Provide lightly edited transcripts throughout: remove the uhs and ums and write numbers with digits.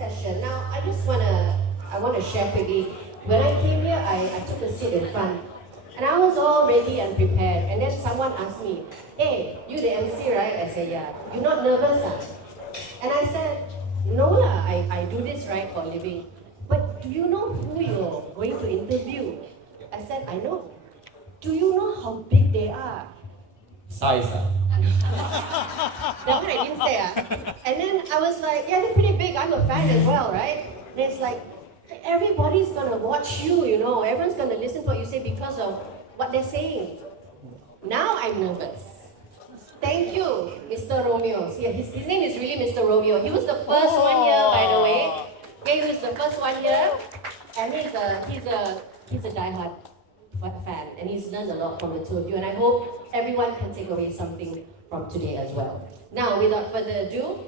session. Now, I wanna share quickly. When I came here, I took a seat in front, and I was all ready and prepared. And then someone asked me, "Hey, you the MC, right?" I said, "Yeah." "You not nervous, ah?" And I said, "No lah, I do this right for a living." "But do you know who you're going to interview?" I said, "I know." "Do you know how big they are?" Size, That one I didn't say. And then I was like, "Yeah, they're pretty big. I'm a fan as well, right?" And it's like, everybody's gonna watch you, you know. Everyone's gonna listen to what you say because of what they're saying. Now I'm nervous. Thank you, Mr. Romeo. See, his name is really Mr. Romeo. He was the first one here, by the way. Okay, he was the first one here, and he's a diehard fan, and he's learned a lot from the two of you. And I hope everyone can take away something from today as well. Now, without further ado,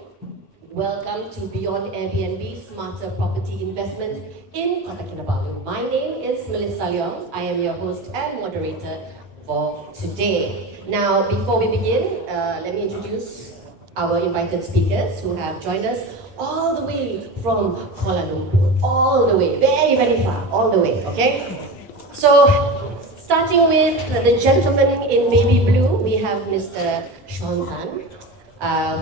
welcome to Beyond Airbnb Smarter Property Investment in Kota Kinabalu. My name is Melissa Leong. I am your host and moderator for today. Now, before we begin, let me introduce our invited speakers who have joined us all the way from Kuala Lumpur, all the way, very, very far, all the way, okay? So, starting with the gentleman in baby blue, we have Mr. Sean Tan,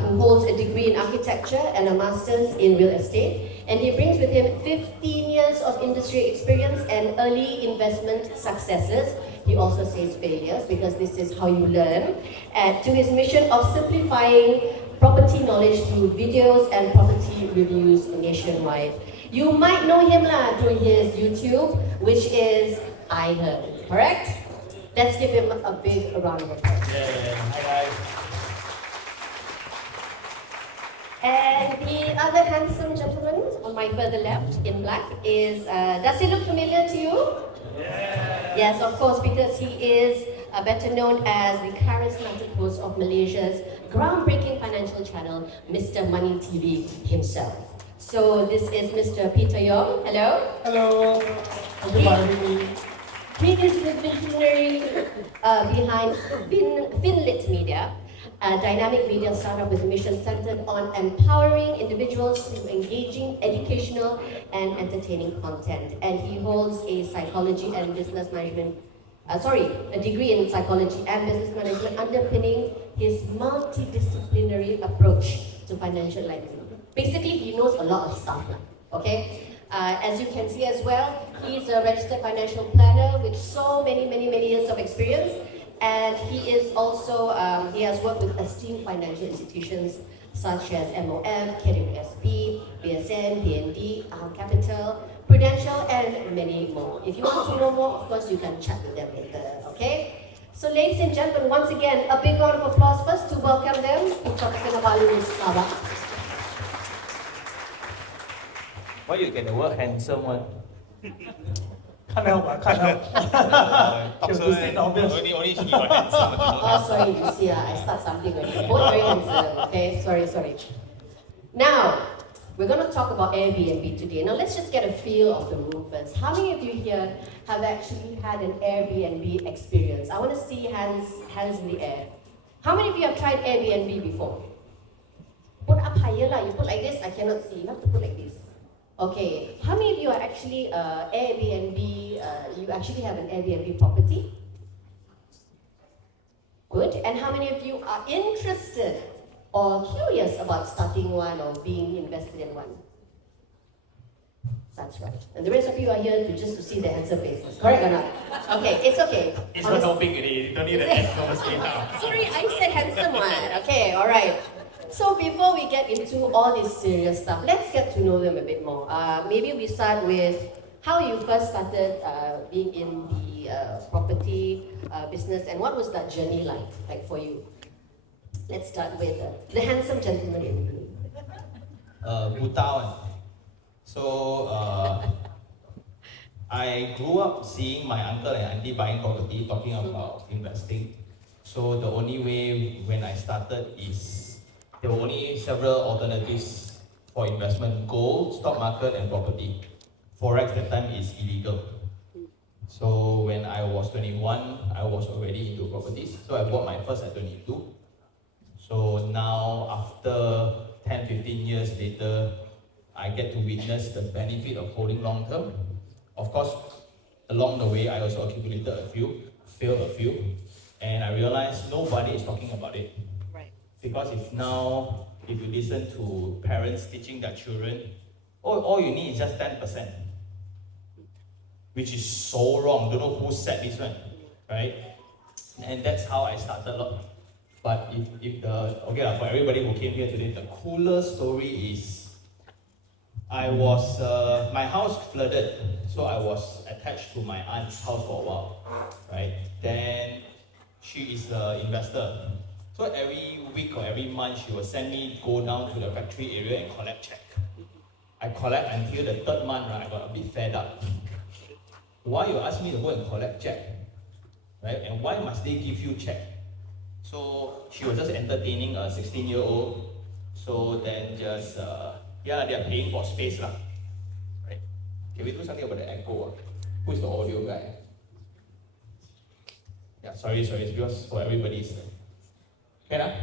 who holds a degree in architecture and a master's in real estate. And he brings with him 15 years of industry experience and early investment successes. He also says failures because this is how you learn. And to his mission of simplifying property knowledge through videos and property reviews nationwide. You might know him through his YouTube, which is iherng, correct? Let's give him a big round of applause. Yeah. Hi guys. And the other handsome gentleman on my further left in black is, does he look familiar to you? Yeah. Yes, of course, because he is better known as the charismatic host of Malaysia's groundbreaking financial channel, MrMoneyTV himself. So this is Mr. Peter Yong. Hello. Hello. Thank you for having me. He is the visionary behind Finlit Media, a dynamic media startup with a mission centered on empowering individuals through engaging, educational, and entertaining content. And he holds a psychology and business management, a degree in psychology and business management, underpinning his multidisciplinary approach to financial livelihood. Basically, he knows a lot of stuff, okay? As you can see as well, he's a registered financial planner with so many years of experience. And he is also, he has worked with esteemed financial institutions such as MOF, KWSB, BSN, BND, Capital, Prudential, and many more. If you want to know more, of course, you can chat with them later, okay? So ladies and gentlemen, once again, a big round of applause first to welcome them to Kota Kinabalu, Sabah. Why you get the word handsome one? Can't help. Only to state the obvious. only he got handsome. Oh, sorry, you see, I start something already. Both very handsome, okay? Sorry. Now, we're going to talk about Airbnb today. Now, let's just get a feel of the room first. How many of you here have actually had an Airbnb experience? I want to see hands in the air. How many of you have tried Airbnb before? Put up higher lah. You put like this, I cannot see. You have to put like this. Okay. How many of you are actually Airbnb? You actually have an Airbnb property? Good. And how many of you are interested or curious about starting one or being invested in one? That's right. And the rest of you are here to see the handsome faces. Correct or not? Okay, it's okay. It's not helping already. You don't need the conversation now. Sorry, I said handsome one. Okay, alright. So before we get into all this serious stuff, let's get to know them a bit more. Maybe we start with how you first started being in the property business, and what was that journey like for you? Let's start with the handsome gentleman in blue. Buta. So I grew up seeing my uncle and auntie buying property, talking about investing. So the only way when I started is there were only several alternatives for investment: gold, stock market, and property. Forex that time is illegal. So when I was 21, I was already into properties. So I bought my first at 22. So now after 10-15 years later, I get to witness the benefit of holding long term. Of course, along the way, I also accumulated a few, failed a few, and I realized nobody is talking about it. Right. Because if you listen to parents teaching their children, all you need is just 10%, which is so wrong. Don't know who said this one, right? And that's how I started. But for everybody who came here today, the coolest story is my house flooded, so I was attached to my aunt's house for a while, right? Then she is the investor. So every week or every month, she will send me go down to the factory area and collect check. I collect until the third month, right? I got a bit fed up. Why you ask me to go and collect check, right? And why must they give you check? So she was just entertaining a 16-year-old. So then just they are paying for space lah, right? Can we do something about the echo? Who is the audio guy? Yeah, sorry, it's because for everybody's. Okay,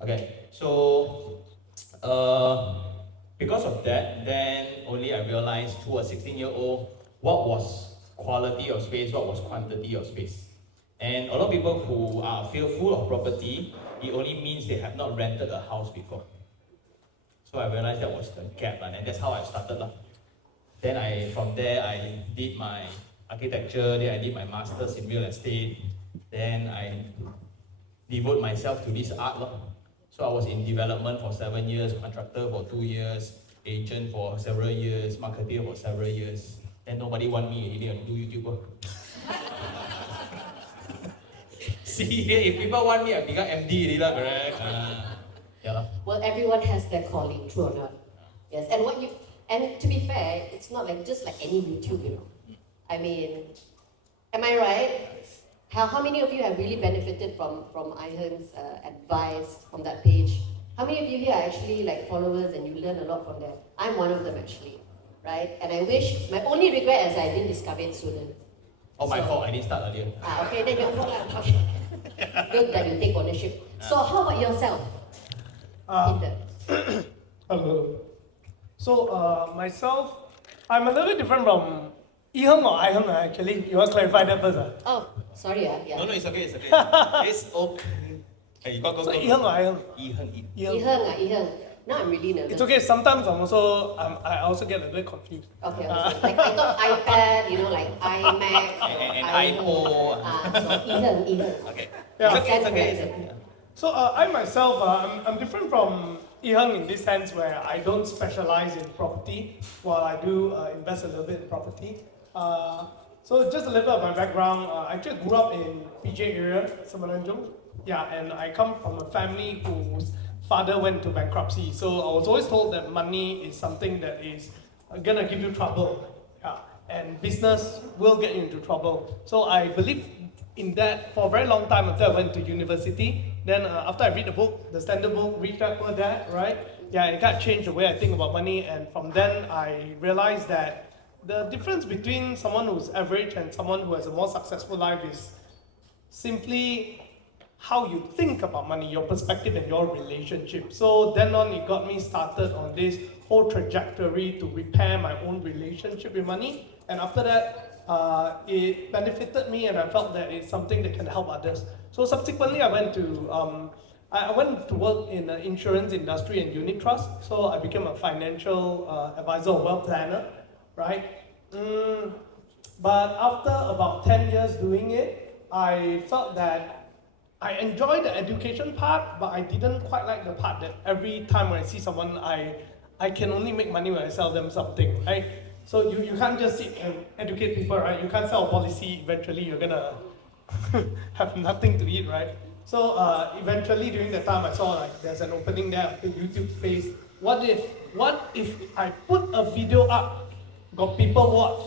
okay. So because of that, then only I realized to a 16-year-old what was quality of space, what was quantity of space. And a lot of people who are fearful of property, it only means they have not rented a house before. So I realized that was the gap, and that's how I started. Then from there I did my architecture, then I did my master's in real estate, then I devote myself to this art. So I was in development for 7 years, contractor for 2 years, agent for several years, marketer for several years. Then nobody want me really to do YouTube. See, if people want me, I become MD, correct? Yeah. Well, everyone has their calling, true or not? Yes, and to be fair, it's not like just like any YouTube, you know. I mean, am I right? How many of you have really benefited from iherng's advice on that page? How many of you here are actually like followers and you learn a lot from them? I'm one of them actually, right? And I wish, my only regret is I didn't discover it sooner. Oh, my fault, I didn't start earlier. Okay, then your fault lah. Good that you take ownership. So how about yourself? Peter? Hello. So myself, I'm a little bit different from iherng or iherng actually. You want to clarify that first? Oh, sorry. Yeah. No, it's okay. It's okay. Hey, go. So iherng or iherng? Iherng. Iherng. Now I'm really nervous. It's okay. Sometimes I also get a bit confused. Okay. Like I thought iPad, like iMac, and iPhone. So iherng. Okay. Yeah. It's okay. So I myself, I'm different from iherng in this sense where I don't specialize in property, while I do invest a little bit in property. So just a little bit of my background. I actually grew up in PJ area, Semenanjung. Yeah, and I come from a family whose father went to bankruptcy. So I was always told that money is something that is gonna give you trouble. Yeah, and business will get you into trouble. So I believe in that for a very long time until I went to university. Then after I read the book, the Standard Book, Rich Dad Poor Dad, right? Yeah, it kind of changed the way I think about money. And from then I realized that the difference between someone who's average and someone who has a more successful life is simply how you think about money, your perspective and your relationship. So then on, it got me started on this whole trajectory to repair my own relationship with money. And after that, it benefited me and I felt that it's something that can help others. So subsequently, I went to work in the insurance industry and unit trust. So I became a financial advisor or wealth planner, right? But after about 10 years doing it, I felt that I enjoyed the education part, but I didn't quite like the part that every time when I see someone, I can only make money when I sell them something, right? So you can't just sit and educate people, right? You can't sell a policy, eventually you're gonna have nothing to eat, right? So eventually during the time I saw like there's an opening there in YouTube space. What if I put a video up, got people watch,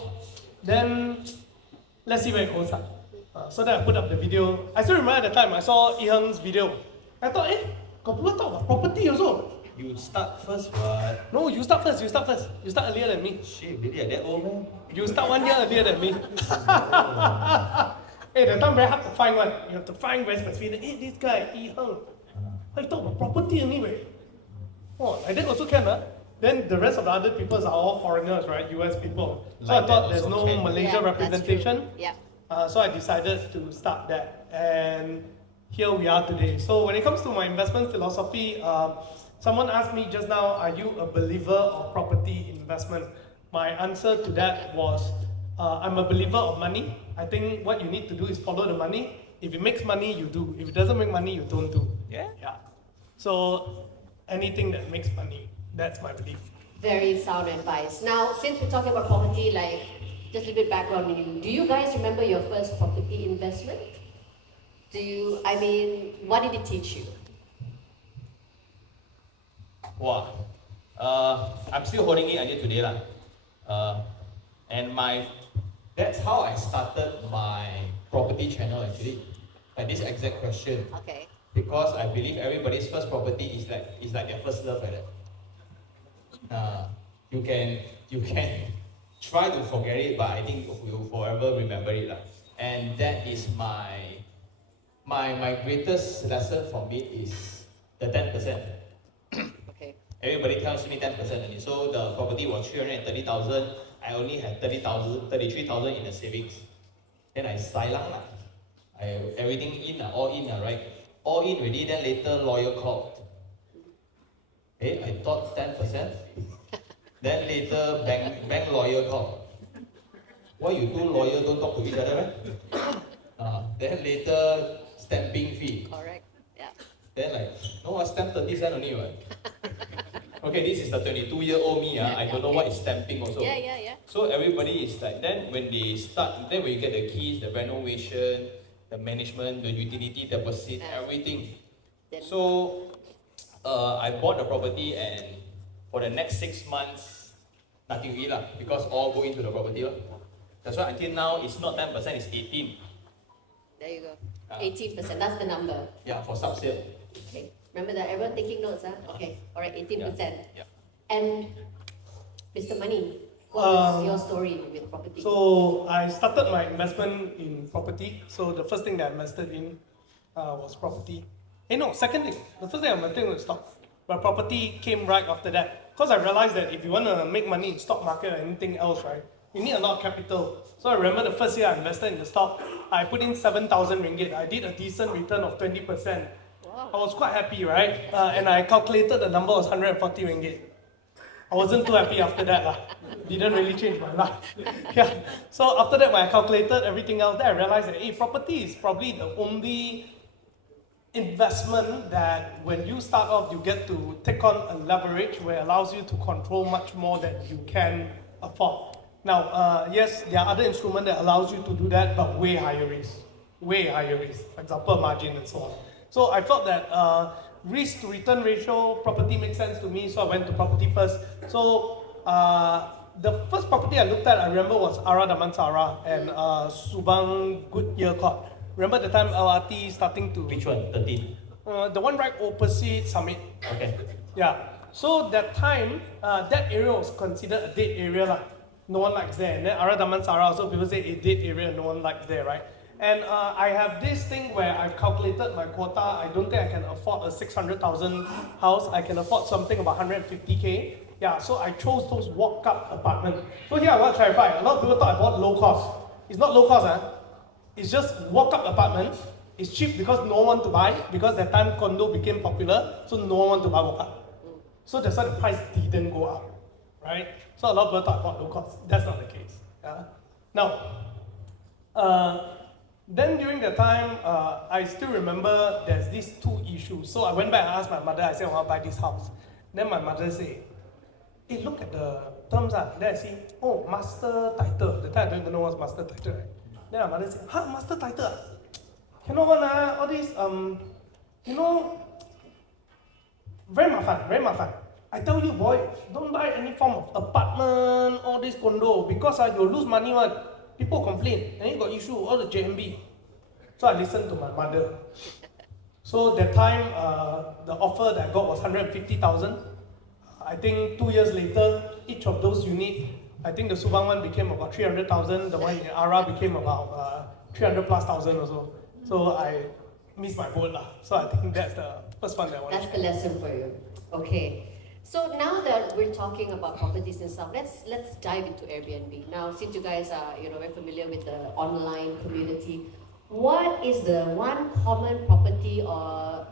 then let's see where it goes up. So then I put up the video. I still remember at the time I saw iherng's video. I thought, got people talk about property also. You start first, what? No, you start first. You start earlier than me. Shit, really? Are that old man? You start 1 year earlier than me. Hey, that time very hard to find one. You have to find very specific. Hey, this guy, iherng. How you talk about property anyway? Oh, like that also can, huh? Then the rest of the other peoples are all foreigners, right? US people. So Like I thought that there's also no can. Malaysia Yeah, that's representation. true. Yeah. So I decided to start that, and here we are today. So when it comes to my investment philosophy, someone asked me just now, are you a believer of property investment? My answer to that was, I'm a believer of money. I think what you need to do is follow the money. If it makes money, you do. If it doesn't make money, you don't do. Yeah. Yeah. So anything that makes money, that's my belief. Very sound advice. Now, since we're talking about property, like, just a little bit background on you. Do you guys remember your first property investment? What did it teach you? Wow. I'm still holding it until today lah. And that's how I started my property channel actually. Like this exact question. Okay. Because I believe everybody's first property is like their first love like that. You can try to forget it, but I think you'll forever remember it lah. And that is my greatest lesson from it is the 10%. Okay. Everybody tells me 10% only. So the property was 330,000. I only had 33,000 in the savings. Then I silang lah. Everything in, all in, right? All in already, then later lawyer called. I thought 10%. Then later bank lawyer called. Why you two lawyers don't talk to each other, right? Then later stamping fee. Correct. Yeah. Then like, no, I stamp 30 cents only, right? Okay, this is the 22-year-old me. I don't know what is stamping also. Yeah. So everybody is like, then when they start, then when you get the keys, the renovation, the management, the utility deposit, everything. So I bought the property, and for the next 6 months, nothing really lah, because all go into the property lah. That's why until now it's not 10%, it's 18. There you go. 18%, that's the number. Yeah, for sub-sale. Okay. Remember that, everyone taking notes, huh? Okay. Alright, 18%. Yeah. And Mr. Money, what was your story with property? So I started my investment in property. So the first thing that I invested in was property. Second thing. The first thing I invested in was stock. But property came right after that. Because I realized that if you want to make money in stock market or anything else, right, you need a lot of capital. So I remember the first year I invested in the stock, I put in 7,000 ringgit. I did a decent return of 20%. Wow. I was quite happy, right? And I calculated the number was 140 ringgit. I wasn't too happy after that lah. Didn't really change my life. Yeah. So after that, when I calculated everything else, then I realized that property is probably the only investment that when you start off, you get to take on a leverage where it allows you to control much more than you can afford. Now, yes, there are other instruments that allows you to do that, but way higher risk. Way higher risk. For example, margin and so on. So I felt that risk to return ratio, property makes sense to me, so I went to property first. So the first property I looked at, I remember, was Ara Damansara and Subang Goodyear Court. Remember the time LRT starting to... Which one? 13? The one right opposite Summit. Okay. Yeah. So that time, that area was considered a dead area lah. No one likes there. And then Ara Damansara also, people say a dead area, no one likes there, right? And I have this thing where I've calculated my quota. I don't think I can afford a 600,000 house. I can afford something about 150K. Yeah, so I chose those walk-up apartments. So here I want to clarify. A lot of people thought I bought low cost. It's not low cost, It's just walk-up apartments. It's cheap because no one want to buy, because that time condo became popular, so no one want to buy walk-up. So that's why the price didn't go up, right? So a lot of people thought I bought low cost. That's not the case. Yeah? Now, then during that time, I still remember there's these two issues. So I went back and asked my mother, I said, I want to buy this house. Then my mother said, hey, look at the terms. Then I see, oh, master title. The time I don't even know what's master title, right? Then my mother said, huh, master title? Cannot one, all this, very mafan. I tell you, boy, don't buy any form of apartment, all this condo, because you'll lose money one. People complain, and you got issue, all the JMB. So I listened to my mother. So that time, the offer that I got was 150,000. I think 2 years later, each of those units, I think the Subang one became about 300,000, the one in Ara became about 300 plus thousand or so. So I missed my boat lah. So I think that's the first one that I want. That's the lesson for you. Okay. So now that we're talking about properties and stuff, let's dive into Airbnb. Now, since you guys are very familiar with the online community, what is the one common property or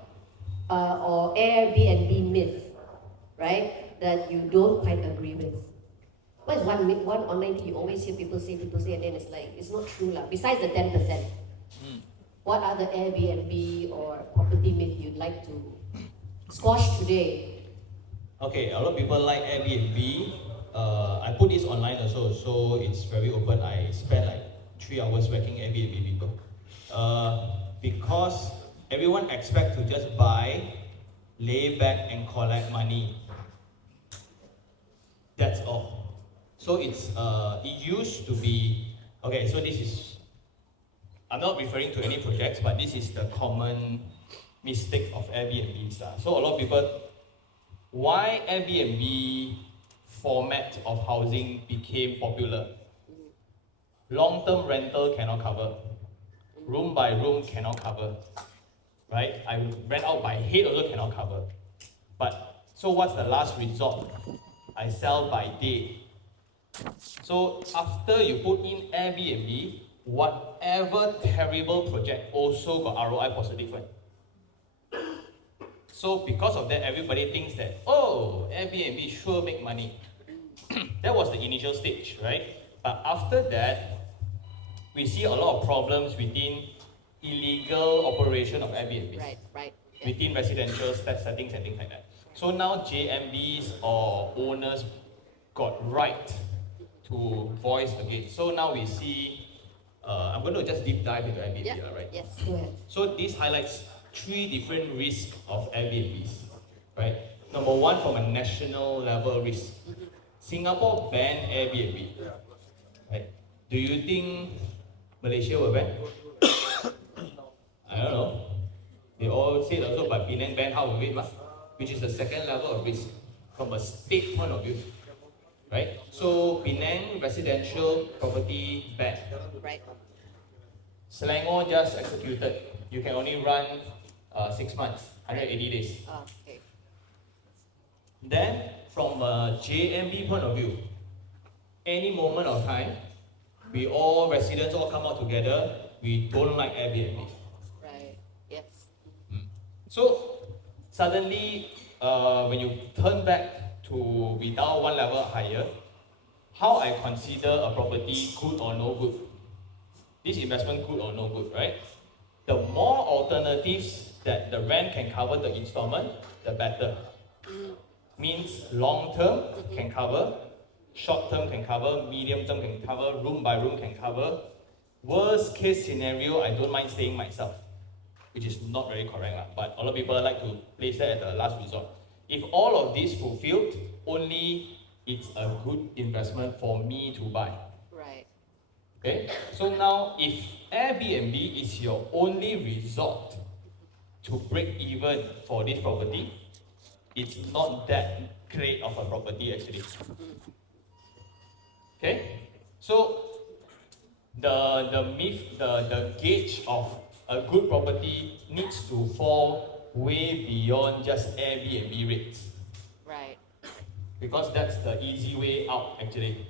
Airbnb myth, right, that you don't quite agree with? What is one online thing you always hear people say, and then it's like it's not true lah. Besides the 10%, what are the Airbnb or property myth you'd like to squash today? Okay, a lot of people like Airbnb. I put this online also, so it's very open. I spent like 3 hours tracking Airbnb people. Because everyone expects to just buy, lay back and collect money. That's all. So it used to be, okay, so this is, I'm not referring to any projects, but this is the common mistake of Airbnb. So a lot of people, why Airbnb format of housing became popular? Long-term rental cannot cover. Room by room cannot cover. Right? I rent out by head also cannot cover. But, so what's the last resort? I sell by day. So after you put in Airbnb, whatever terrible project also got ROI positive one. So because of that, everybody thinks that, oh, Airbnb sure make money. That was the initial stage, right? But after that, we see a lot of problems within illegal operation of Airbnb. Right. Yeah. Within residential settings and things like that. So now JMBs or owners got right to voice against. So now we see, I'm going to just deep dive into Airbnb, right? Yes, go ahead. So this highlights 3 different risks of Airbnbs, right? Number 1, from a national level risk. Singapore banned Airbnb, right? Do you think Malaysia will ban? I don't know. They all said also, but Penang banned half of it, which is the second level of risk from a state point of view, right? So Penang residential property ban. Right. Selangor just executed. You can only run 6 months, 180 days. Okay. Then, from a JMB point of view, any moment of time, we all residents all come out together. We don't like Airbnb. Right. Yes. So suddenly, when you turn back to without one level higher, how I consider a property good or no good? This investment good or no good, right? The more alternatives that the rent can cover the installment, the better. Means long term can cover, short term can cover, medium term can cover, room by room can cover. Worst case scenario, I don't mind staying myself, which is not very correct, but a lot of people like to place that at the last resort. If all of this fulfilled, only it's a good investment for me to buy. Right. Okay, so now if Airbnb is your only resort to break even for this property, it's not that great of a property actually. Okay, so the myth, the gauge of a good property needs to fall way beyond just Airbnb rates. Right. Because that's the easy way out actually.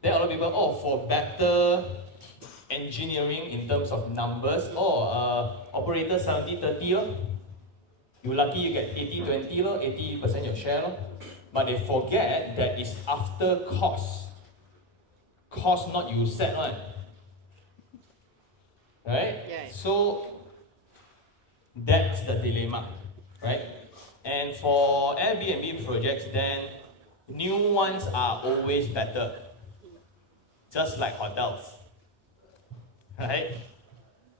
There are a lot of people, oh, for better engineering in terms of numbers, operator 70-30, you lucky you get 80-20, 80% your share. But they forget that it's after cost. Cost not you set one. Right? Yeah. So that's the dilemma. Right? And for Airbnb projects, then new ones are always better. Just like hotels. Right?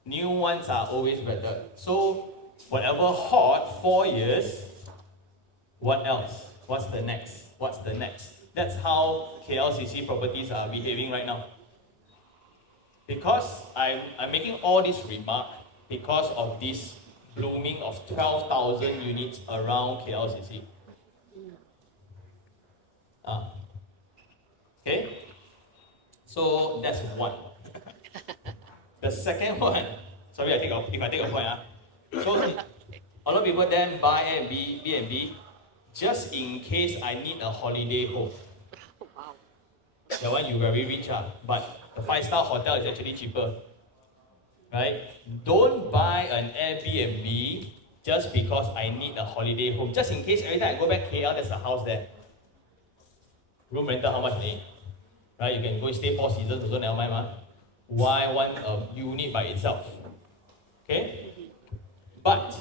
New ones are always better. So whatever hot, 4 years, what else? What's the next? What's the next? That's how KLCC properties are behaving right now. Because I'm making all this remark because of this blooming of 12,000 units around KLCC. Okay? So that's one. The second one, sorry, if I take a point. So a lot of people then buy Airbnb just in case I need a holiday home. Wow. That one you very rich, but the 5-star hotel is actually cheaper. Right? Don't buy an Airbnb just because I need a holiday home. Just in case every time I go back KL, there's a house there. Room rental, how much money? Right? You can go and stay 4 seasons, also never mind. Why want a unit by itself? Okay? But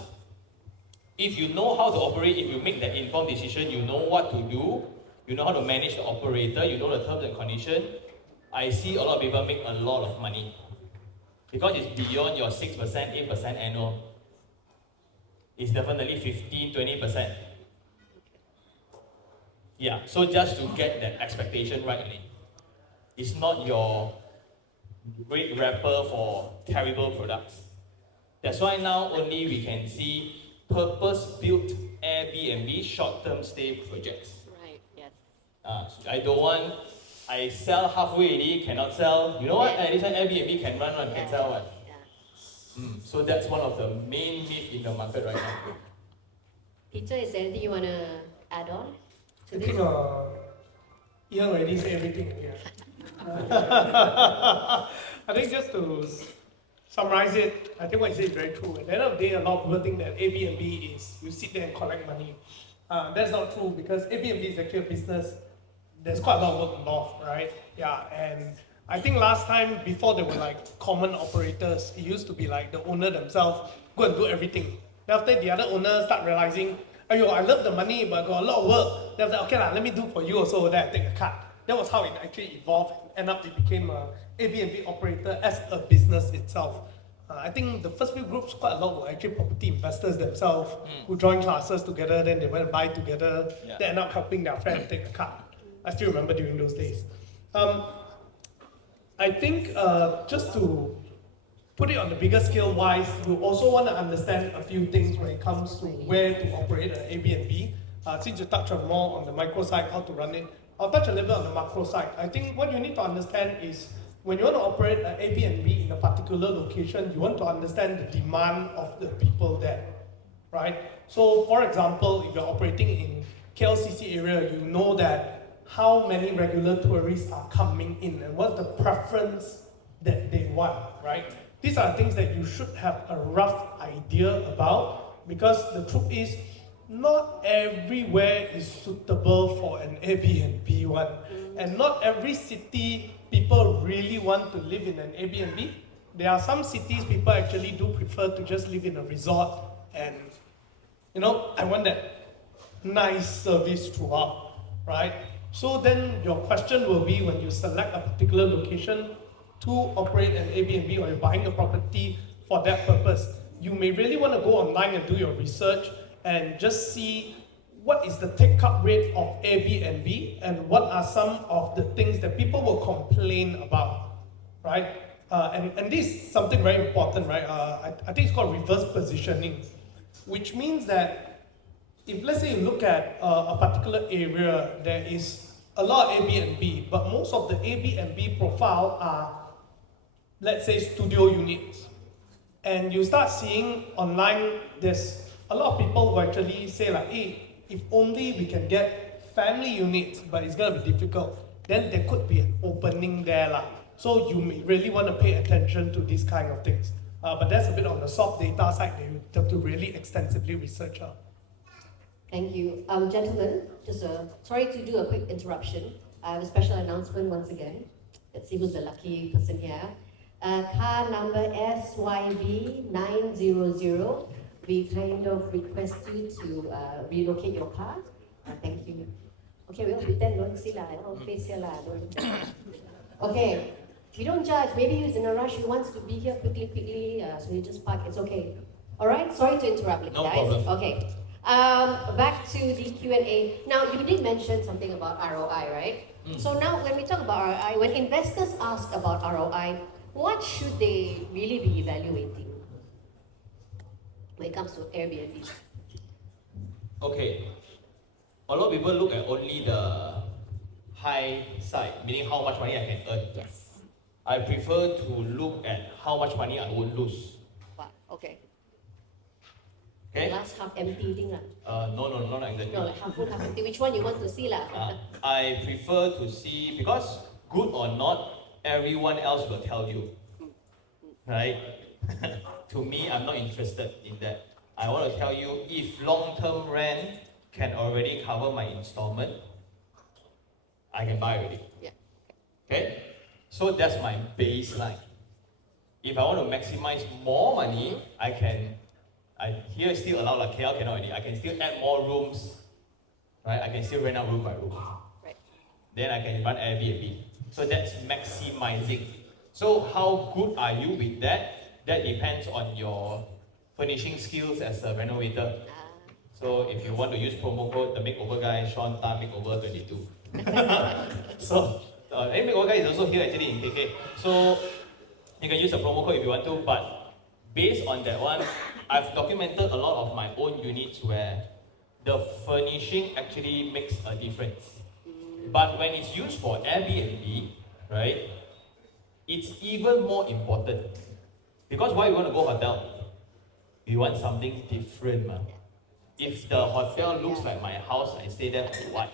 if you know how to operate, if you make that informed decision, you know what to do, you know how to manage the operator, you know the terms and conditions, I see a lot of people make a lot of money. Because it's beyond your 6%, 8% annual. It's definitely 15, 20%. Yeah, so just to get that expectation right, it's not your great wrapper for terrible products. That's why now only we can see purpose-built Airbnb short-term stay projects. Right, yes. I don't want, I sell halfway already, cannot sell. You know what? This one Airbnb can run one, can sell one. So that's one of the main myths in the market right now. Peter, is there anything you want to add on to I this? think Ian already said everything here. I think just to summarize it, I think what he said is very true. At the end of the day, a lot of people think that Airbnb is you sit there and collect money. That's not true because Airbnb is actually a business. There's quite a lot of work involved, right? Yeah, and I think last time, before there were like common operators, it used to be like the owner themselves go and do everything. Then after the other owner start realizing, ayo, I love the money, but I got a lot of work. Then I was like, okay, let me do for you also, then I take a cut. That was how it actually evolved. End up, it became an Airbnb operator as a business itself. I think the first few groups, quite a lot were actually property investors themselves who joined classes together, then they went and buy together, they end up helping their friend take a cut. I still remember during those days. I think just to put it on the bigger scale wise, you also want to understand a few things when it comes to where to operate an Airbnb. Since you touch on more on the micro side, how to run it, I'll touch a little bit on the macro side. I think what you need to understand is when you want to operate an Airbnb in a particular location, you want to understand the demand of the people there, right? So for example, if you're operating in KLCC area, you know that how many regular tourists are coming in and what's the preference that they want, right? These are things that you should have a rough idea about because the truth is not everywhere is suitable for an Airbnb one. And not every city people really want to live in an Airbnb. There are some cities people actually do prefer to just live in a resort and, you know, I want that nice service throughout, right? So then your question will be when you select a particular location to operate an Airbnb or you're buying a property for that purpose, you may really want to go online and do your research and just see what is the take-up rate of Airbnb and what are some of the things that people will complain about, right? And this is something very important, right? I think it's called reverse positioning, which means that if let's say you look at a particular area, there is a lot of Airbnb, but most of the Airbnb profile are, let's say, studio units. And you start seeing online, there's a lot of people who actually say like, hey, if only we can get family units, but it's gonna be difficult, then there could be an opening there lah. So you may really want to pay attention to these kind of things. But that's a bit on the soft data side that you have to really extensively research. Thank you. Gentlemen, just sorry to do a quick interruption. I have a special announcement once again. Let's see who's the lucky person here. Car number SYB900. We kind of request you to relocate your car. Thank you. Okay, we'll pretend don't see lah. Don't face here lah. Okay, we don't judge. Maybe he's in a rush. He wants to be here quickly. So he just park. It's okay. All right. Sorry to interrupt, No guys. problem. Okay. Back to the Q&A. Now, you did mention something about ROI, right? So now, when we talk about ROI, when investors ask about ROI, what should they really be evaluating when it comes to Airbnb? Okay. A lot of people look at only the high side, meaning how much money I can earn. Yes. I prefer to look at how much money I won't lose. Wow. Okay. Okay? Glass half empty thing lah. No, not exactly. No, like half full, half empty. Which one you want to see lah? I prefer to see, because good or not, everyone else will tell you. Right? To me, I'm not interested in that. I want to tell you, if long-term rent can already cover my installment, I can buy already. Yeah. Okay? So that's my baseline. If I want to maximize more money, here is still allowed, like KL cannot already. I can still add more rooms, right? I can still rent out room by room. Right. Then I can run Airbnb. So that's maximizing. So how good are you with that? That depends on your furnishing skills as a renovator. So if you want to use promo code, the makeover guy, Sean Tan Makeover 22. So makeover guy is also here actually in KK. So you can use the promo code if you want to, but based on that one, I've documented a lot of my own units where the furnishing actually makes a difference. But when it's used for Airbnb, right, it's even more important. Because why you want to go hotel? You want something different, man. If the hotel looks like my house, I stay there for what?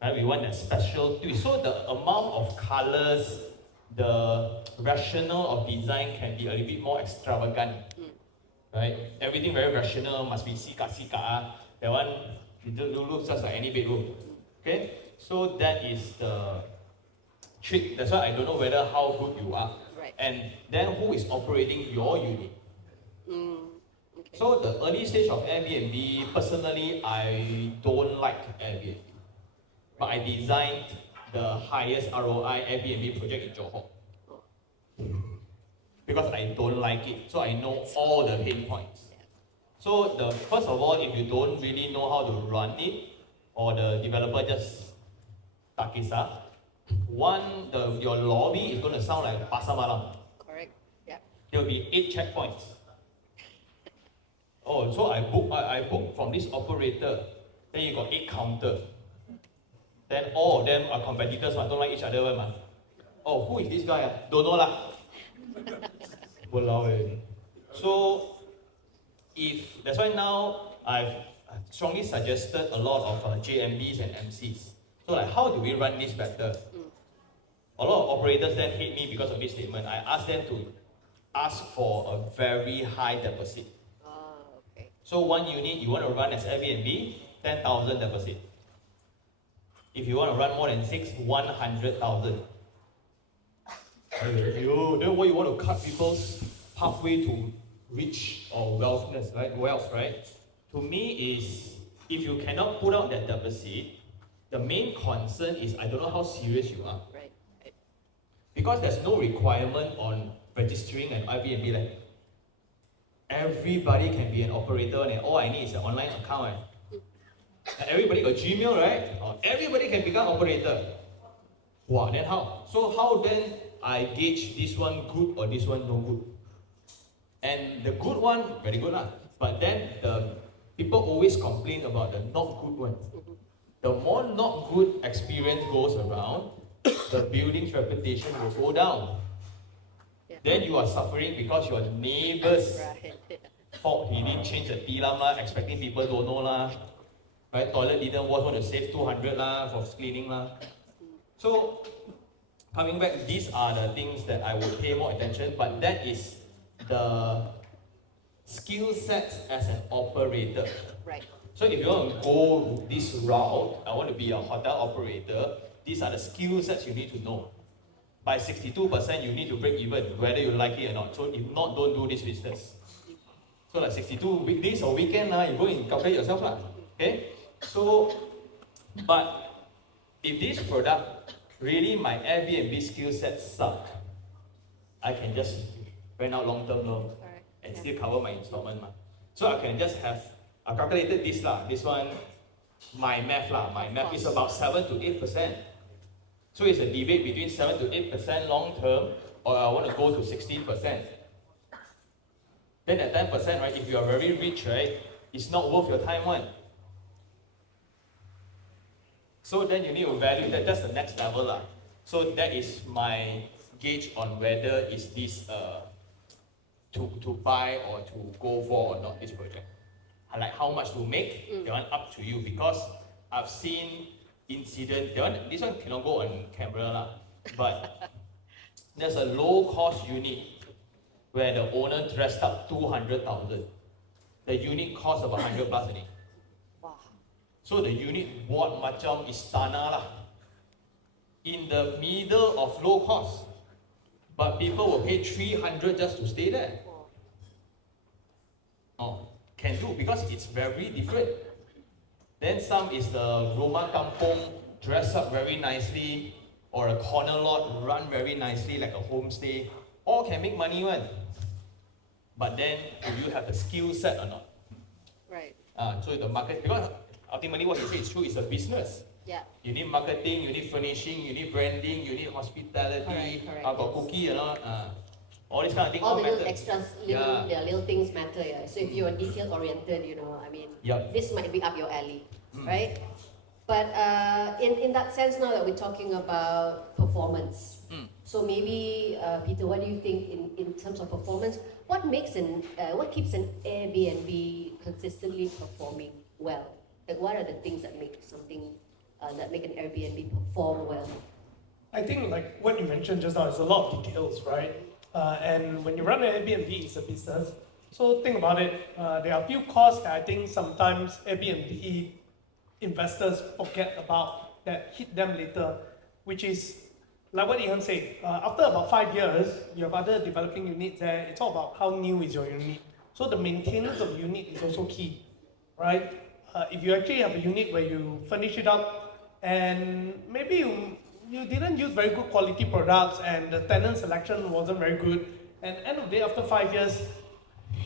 Right, we want that special twist. So the amount of colors, the rationale of design can be a little bit more extravagant. Right? Everything very rational, must be sika. That one, it looks just like any bedroom. Okay? So that is the trick. That's why I don't know whether how good you are. Right. And then who is operating your unit. Okay. So the early stage of Airbnb, personally, I don't like Airbnb. But I designed the highest ROI Airbnb project in Johor. Because I don't like it. So I know all the pain points. So first of all, if you don't really know how to run it, or the developer just takisa, your lobby is going to sound like Pasar Malam. Correct. Yeah. There will be 8 checkpoints. Oh, so I book from this operator. Then you got 8 counter. Then all of them are competitors, don't like each other. Oh, who is this guy? Don't know lah. Walao eh. So that's why now I've strongly suggested a lot of JMBs and MCs. So like, how do we run this better? A lot of operators then hate me because of this statement. I asked them to ask for a very high deposit. Okay. So one unit you want to run as Airbnb, 10,000 deposit. If you want to run more than 6, 100,000. Then why you want to cut people's pathway to rich or wealthness, right? Wealth, right? To me is, if you cannot put out that deposit, the main concern is I don't know how serious you are. Right. Because there's no requirement on registering an Airbnb. Like, everybody can be an operator, and all I need is an online account. And everybody got Gmail, right? Everybody can become operator. Wow, then how? So how then I gauge this one good or this one no good? And the good one, very good lah. But then the people always complain about the not good one. The more not good experience goes around, the building's reputation will go down. Yeah. Then you are suffering because your neighbor's Right. fault. He didn't change the tilam lah, expecting people don't know lah. Right? Toilet didn't wash, want to save 200 lah for cleaning lah. So, coming back, these are the things that I would pay more attention, but that is the skill sets as an operator. Right. So if you want to go this route, I want to be a hotel operator, these are the skill sets you need to know. By 62%, you need to break even, whether you like it or not. So if not, don't do this business. So like 62 weekdays or weekend, you go and calculate yourself. Okay? So, but if this product, really my Airbnb skill sets suck, I can just rent out long-term loan and still cover my installment. So I can just have, I calculated this this one, my math my math is about 7 to 8%. So it's a debate between 7 to 8% long-term, or I want to go to 16%. Then at 10%, right, if you are very rich, right, it's not worth your time one. So then you need to value that, that's the next level. So that is my gauge on whether is this to buy or to go for or not this project. Like how much to make, that one up to you, because I've seen incident, this one cannot go on camera lah, but there's a low cost unit where the owner dressed up 200,000. The unit cost about 100 plus a day. Wow. So the unit bought macam istana lah, in the middle of low cost, but people will pay 300 just to stay there. Oh, can do, because it's very different. Then some is the rumah kampung, dress up very nicely, or a corner lot run very nicely like a homestay. All can make money one. But then, do you have the skill set or not? Right. So the market, because ultimately what you say is true, it's a business. Yeah. You need marketing, you need furnishing, you need branding, you need hospitality, Correct, got cookie, you know, all these kind of things. All the little matter. extras, little things matter. Yeah. So if you're detail oriented, I mean, this might be up your alley, right? But in that sense, now that we're talking about performance, so maybe Peter, what do you think in terms of performance? What keeps an Airbnb consistently performing well? Like, what are the things that make something that make an Airbnb perform well? I think like what you mentioned just now is a lot of details, right? And when you run an Airbnb, it's a business. So think about it. There are a few costs that I think sometimes Airbnb investors forget about that hit them later, which is like what Iherng said. After about 5 years, you have other developing units there. It's all about how new is your unit. So the maintenance of the unit is also key, right? If you actually have a unit where you furnish it up and maybe you didn't use very good quality products and the tenant selection wasn't very good, and end of the day, after 5 years,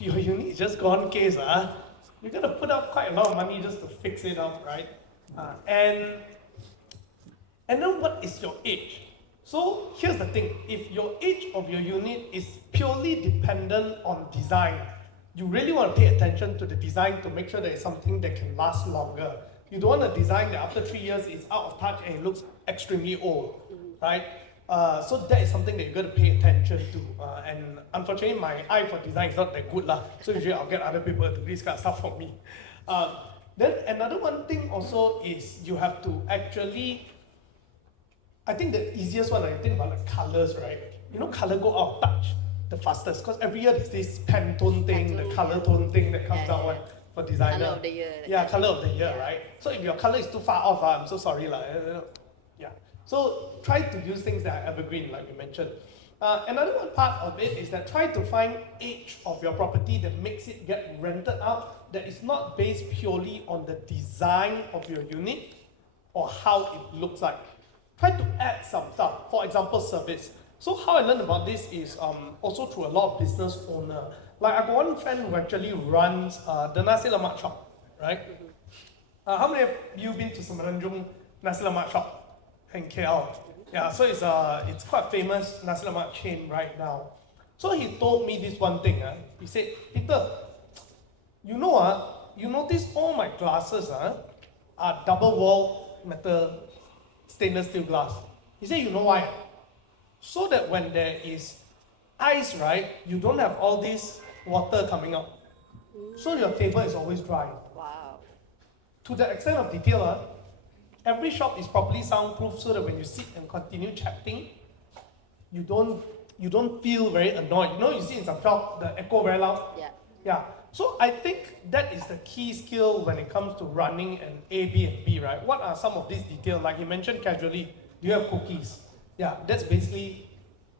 your unit is just gone case. You're gonna put up quite a lot of money just to fix it up, right? And then what is your age? So here's the thing, if your age of your unit is purely dependent on design, you really want to pay attention to the design to make sure that it's something that can last longer. You don't want a design that after 3 years is out of touch and it looks extremely old, right? So that is something that you got to pay attention to. And unfortunately, my eye for design is not that good lah. So usually I'll get other people to do this kind of stuff for me. Then another one thing also is you have to actually, I think the easiest one, I think about the colors, right? You know, color go out of touch the fastest, because every year there's this Pantone thing, the color tone thing that comes out one for designer. Color of the year. Yeah, color of the year, right? So if your color is too far off, I'm so sorry lah. Yeah. So try to use things that are evergreen, like you mentioned. Another one part of it is that try to find age of your property that makes it get rented out, that is not based purely on the design of your unit or how it looks like. Try to add some stuff. For example, service. So how I learned about this is also through a lot of business owner. Like I got one friend who actually runs the nasi lemak shop, right? How many of you been to Semenanjung nasi lemak shop in KL? Yeah, so it's quite famous nasi lemak chain right now. So he told me this one thing. He said, Peter, you notice all my glasses are double wall metal stainless steel glass. He said, you know why? So that when there is ice, right, you don't have all this water coming out. So your table is always dry. Wow. To the extent of detail, every shop is properly soundproof so that when you sit and continue chatting, you don't feel very annoyed. You know, you see in some shop, the echo very loud. Yeah. Yeah. So I think that is the key skill when it comes to running an Airbnb, right? What are some of these details? Like you mentioned casually, do you have cookies? Yeah, that's basically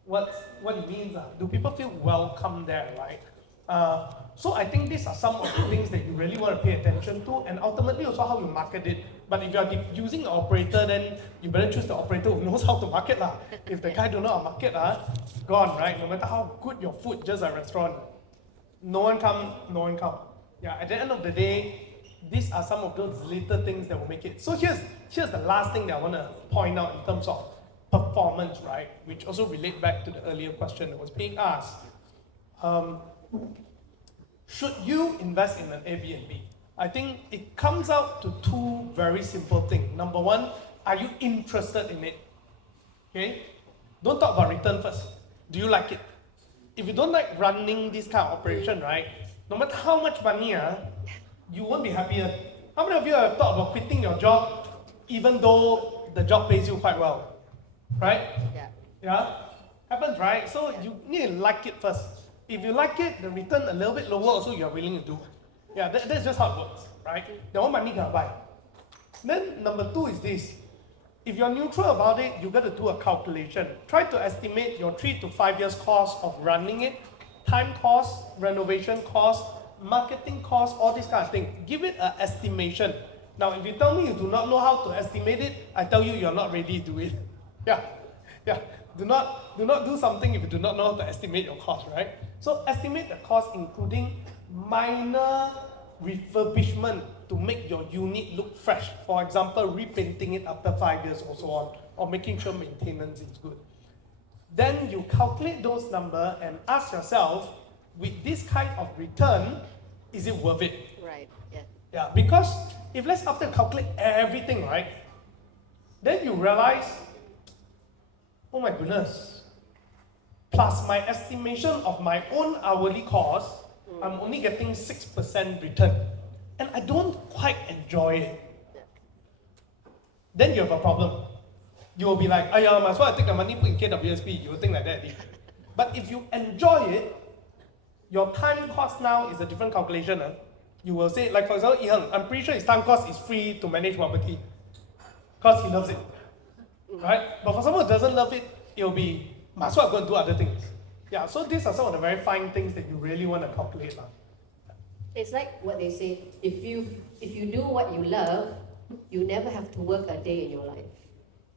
what it means. Do people feel welcome there, right? So I think these are some of the things that you really want to pay attention to, and ultimately also how you market it. But if you are using an operator, then you better choose the operator who knows how to market lah. If the guy don't know how to market, gone, right? No matter how good your food, just a restaurant, no one come. Yeah, at the end of the day, these are some of those little things that will make it. So here's the last thing that I want to point out in terms of performance, right? Which also relate back to the earlier question that was being asked. Should you invest in an Airbnb? I think it comes out to two very simple things. Number one, are you interested in it? Okay? Don't talk about return first. Do you like it? if you don't like running this kind of operation, right? No matter how much money, you won't be happier. How many of you have thought about quitting your job, even though the job pays you quite well, right? Yeah. Yeah, happens, right? So you need to like it first. If you like it, the return a little bit lower, also you're willing to do. Yeah, that's just how it works, right? The one money can buy. Then number 2 is this. If you're neutral about it, you got to do a calculation. Try to estimate your 3 to 5 years cost of running it, time cost, renovation cost, marketing cost, all this kind of thing. Give it an estimation. Now, if you tell me you do not know how to estimate it, I tell you you're not ready to do it. Yeah. Do not do something if you do not know how to estimate your cost, right? So estimate the cost, including minor refurbishment to make your unit look fresh. For example, repainting it after 5 years or so on, or making sure maintenance is good. Then you calculate those numbers and ask yourself, with this kind of return, is it worth it? Right. Yeah. Yeah, because if let's after calculate everything, right, then you realize, oh my goodness, plus my estimation of my own hourly cost, I'm only getting 6% return. And I don't quite enjoy it. Then you have a problem. You will be like, might as well I take the money, put in KWSP. You will think like that. But if you enjoy it, your time cost now is a different calculation. You will say, like for example, Iherng, I'm pretty sure his time cost is free to manage property. Because he loves it. Right? But for someone who doesn't love it, it will be, might as well go and do other things. Yeah, so these are some of the very fine things that you really want to calculate. It's like what they say, if you do what you love, you never have to work a day in your life.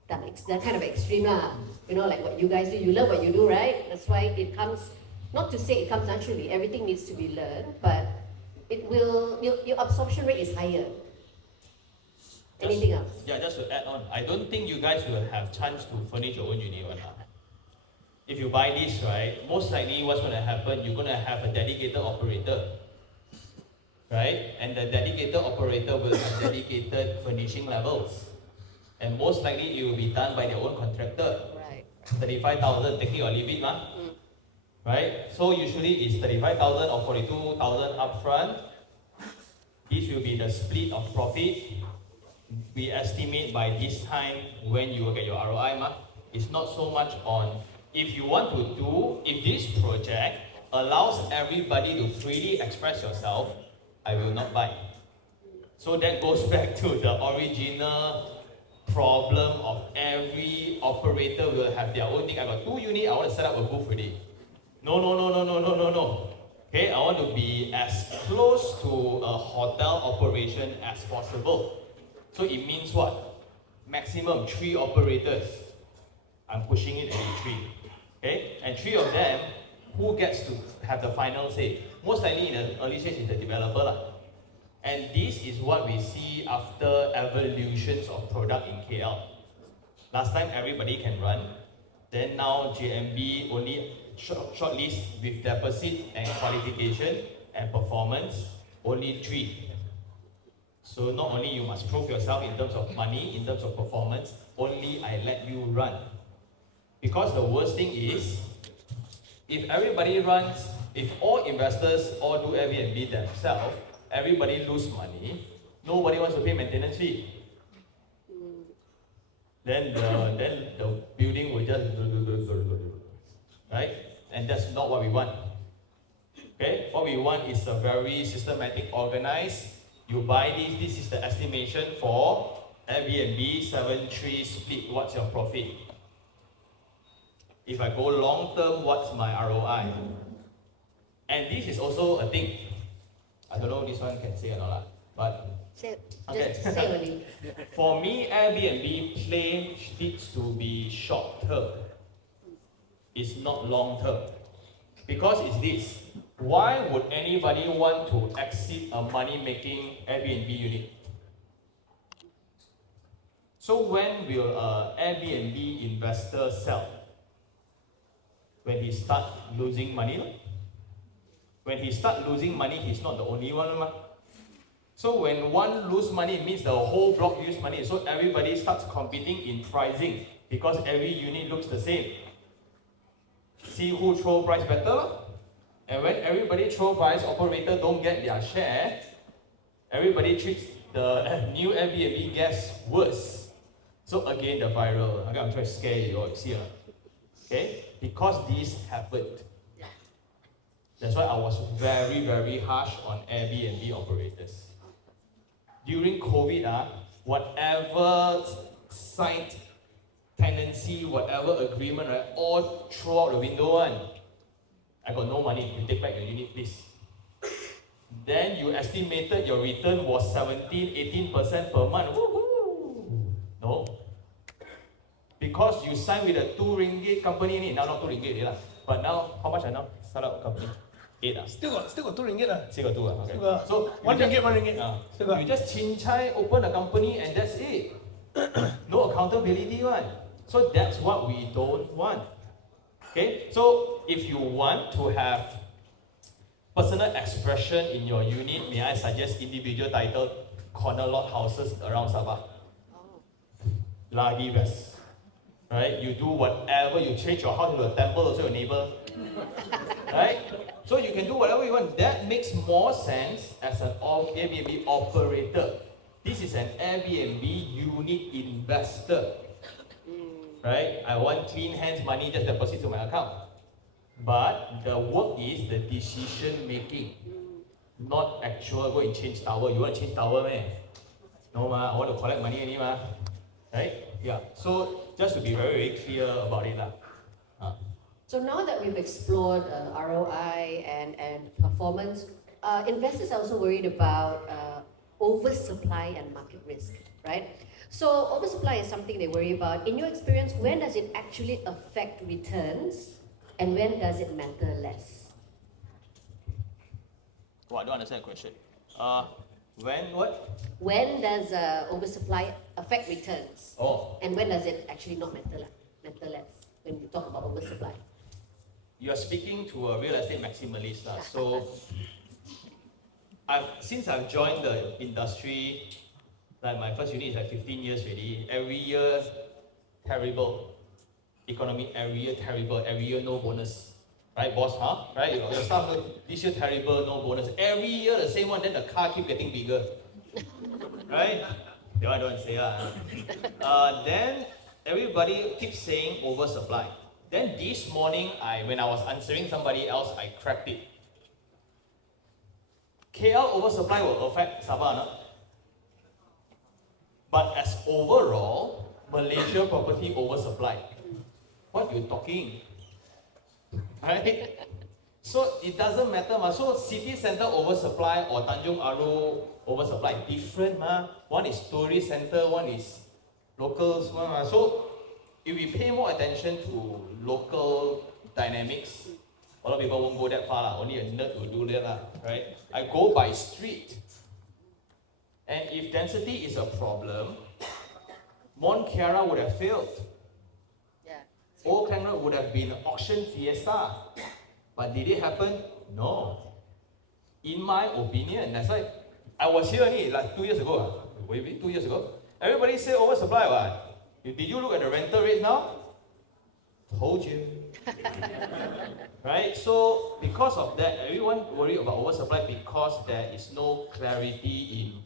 That kind of extreme lah. You know, like what you guys do, you love what you do, right? That's why it comes, not to say it comes naturally, everything needs to be learned, but it will, your absorption rate is higher. Anything else? Yeah, just to add on, I don't think you guys will have chance to furnish your own unit. If you buy this, right, most likely what's going to happen, you're going to have a dedicated operator. Right? And the dedicated operator will have dedicated furnishing levels. And most likely it will be done by their own contractor. Right. 35,000, take it or leave it, right? So usually it's 35,000 or 42,000 upfront. This will be the split of profit. We estimate by this time when you will get your ROI. It's not so much on if you want to do, if this project allows everybody to freely express yourself, I will not buy. So that goes back to the original problem of every operator will have their own thing. I got 2 units, I want to set up a booth already. No. Okay, I want to be as close to a hotel operation as possible. So it means what? Maximum 3 operators. I'm pushing it at 3. Okay, and 3 of them, who gets to have the final say? Most likely in the early stage is the developer. And this is what we see after evolutions of product in KL. Last time everybody can run. Then now JMB only shortlist with deposit and qualification and performance, only 3. So not only you must prove yourself in terms of money, in terms of performance, only I let you run. Because the worst thing is, if everybody runs, if all investors all do Airbnb themselves, everybody lose money, nobody wants to pay maintenance fee. Then the building will just right? And that's not what we want. Okay? What we want is a very systematic, organized. You buy this is the estimation for Airbnb 7-3 split, what's your profit? If I go long term, what's my ROI? And this is also a thing. I don't know this one can say or not, but okay. Just say only. For me, Airbnb play needs to be short term. It's not long term. Because it's this. Why would anybody want to exit a money-making Airbnb unit? So when will an Airbnb investor sell? When he start losing money? When he start losing money, he's not the only one. So when one lose money, it means the whole block lose money. So everybody starts competing in pricing because every unit looks the same. see who throw price better. And when everybody throw price, operator don't get their share, everybody treats the new Airbnb guests worse. So again, the viral. Okay, I'm trying to scare you all. See, okay? Because this happened. That's why I was very, very harsh on Airbnb operators. During COVID, whatever signed tenancy, whatever agreement, right, all throw out the window one. I got no money, you take back your unit, please. Then you estimated your return was 17-18% per month. Woo-hoo. No. Because you signed with a 2 ringgit company, now not 2 ringgit, but now, how much are now? Startup company? 8 Still got 2 ringgit. Still got 2 okay. Still got. So 1 ringgit, 1 ringgit. Still got. You just chin-chai, open a company and that's it. No accountability one. So that's what we don't want. Okay, so if you want to have personal expression in your unit, may I suggest individual title corner lot houses around Sabah? Lagi best. Right? You do whatever, you change your house into a temple, also your neighbor. Right? So you can do whatever you want. That makes more sense as an Airbnb operator. This is an Airbnb unit investor. Right? I want clean hands money just deposit to my account. But the work is the decision making, not actual go and change tower. You want to change tower, man? No, ma. I want to collect money anyway, ma. Right? Yeah. So just to be very, very clear about it, lah. So now that we've explored ROI and performance, investors are also worried about oversupply and market risk, right? So oversupply is something they worry about. In your experience, when does it actually affect returns and when does it matter less? Oh, I don't understand the question. When what? When does oversupply affect returns? Oh. And when does it actually not matter less when you talk about oversupply? You are speaking to a real estate maximalist. So, since I've joined the industry, like my first unit is like 15 years already. Every year, terrible. Economy, every year terrible. Every year, no bonus. Right, boss, huh? Right? Your staff, this year terrible, no bonus. Every year, the same one, then the car keep getting bigger. Right? That one don't say. Then, everybody keeps saying oversupply. Then this morning, when I was answering somebody else, I cracked it. KL oversupply will affect Sabah, no? But as overall, Malaysia property oversupply. What you talking? Right? So it doesn't matter, ma. So city center oversupply or Tanjung Aru oversupply different, ma. One is tourist center, one is locals, ma. So if we pay more attention to local dynamics, a lot of people won't go that far, only a nerd will do that, right? I go by street. And if density is a problem, Mont Kiara would have failed. Yeah. Old Klang Road would have been auction fiesta. But did it happen? No. In my opinion, that's why I was here only like 2 years ago. Maybe 2 years ago. Everybody say oversupply, what? Did you look at the rental rate now? Told you. Right? So, because of that, everyone worry about oversupply because there is no clarity in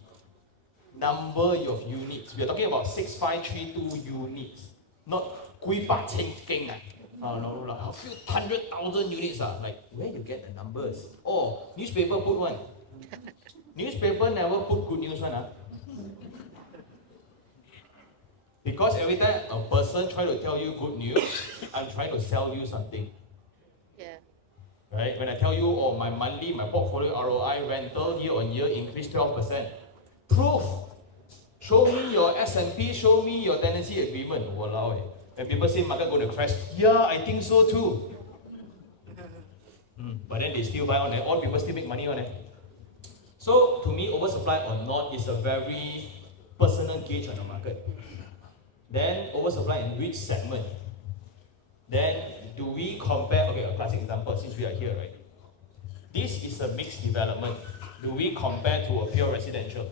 number of units. We are talking about 6532 units, not 几百千间. No, like a few 100,000 units. Like, where you get the numbers? Oh, newspaper put one. Newspaper never put good news one. Because every time a person try to tell you good news, I'm trying to sell you something. Yeah. Right? When I tell you, oh, my portfolio ROI rental year on year increased 12%. Proof. Show me your S&P, show me your tenancy agreement. Walao. When people say market going to crash, yeah, I think so too. But then they still buy on it. All people still make money on it. So to me, oversupply or not is a very personal gauge on the market. Then oversupply in which segment? Then do we compare, okay, a classic example since we are here, right? This is a mixed development. Do we compare to a pure residential?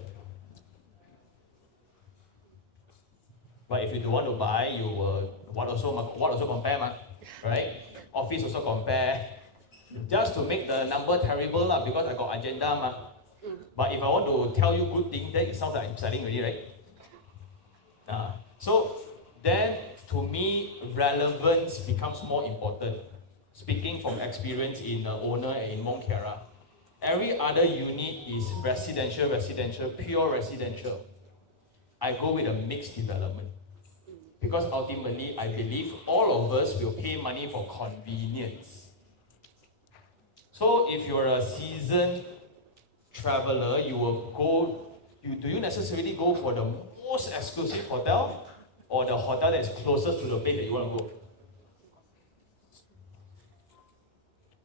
But if you don't want to buy, you will what also compare, right? office also compare, just to make the number terrible lah, because I got agenda ma. But if I want to tell you good thing, then it sounds like I'm selling already, right? So then, to me, relevance becomes more important. Speaking from experience in owner and in Mont Kiara, every other unit is residential, pure residential. I go with a mixed development. Because ultimately, I believe all of us will pay money for convenience. So if you're a seasoned traveler, you will go, do you necessarily go for the most exclusive hotel or the hotel that is closest to the place that you want to go?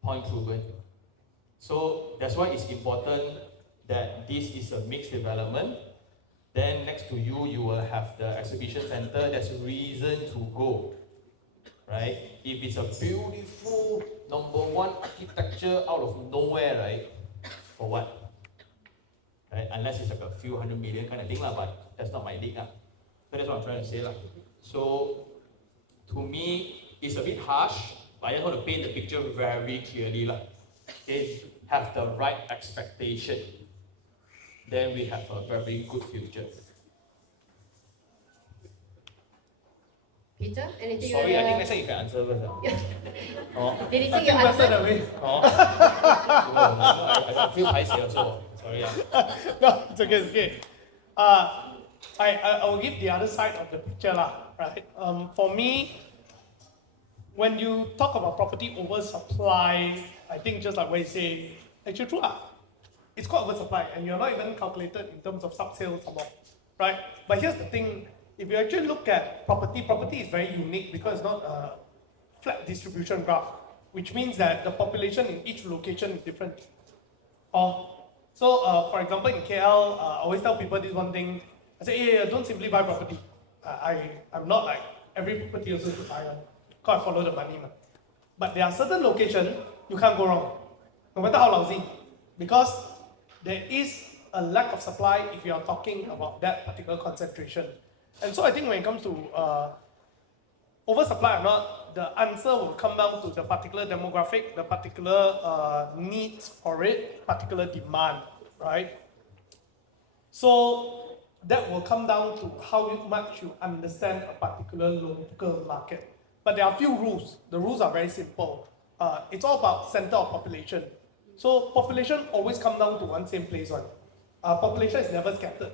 Point proven. So that's why it's important that this is a mixed development. Then next to you, you will have the exhibition center. There's a reason to go, right? If it's a beautiful #1 architecture out of nowhere, right? For what? Right? Unless it's like a few hundred million kind of thing, but that's not my league. So that's what I'm trying to say. So to me, it's a bit harsh, but I just want to paint the picture very clearly. Okay? Have the right expectation. Then we have a very good future. Peter, anything Sorry, you I think want next time you can answer first. Anything I you think better answer? that way. I feel paiseh also. Sorry. No, it's okay, it's okay. I will give the other side of the picture, right? For me, when you talk about property oversupply, I think just like what you say, actually true. It's called oversupply, and you're not even calculated in terms of sub-sales or more, right? But here's the thing, if you actually look at property is very unique because it's not a flat distribution graph, which means that the population in each location is different. So, for example, in KL, I always tell people this one thing. I say, hey, don't simply buy property. I'm not like every property also to buy on, because I follow the money. But there are certain locations you can't go wrong, no matter how lousy, because there is a lack of supply if you are talking about that particular concentration. And so I think when it comes to oversupply or not, the answer will come down to the particular demographic, the particular needs for it, particular demand, right? So that will come down to how much you understand a particular local market. But there are a few rules. The rules are very simple. It's all about center of population. So population always come down to one same place. Population is never scattered.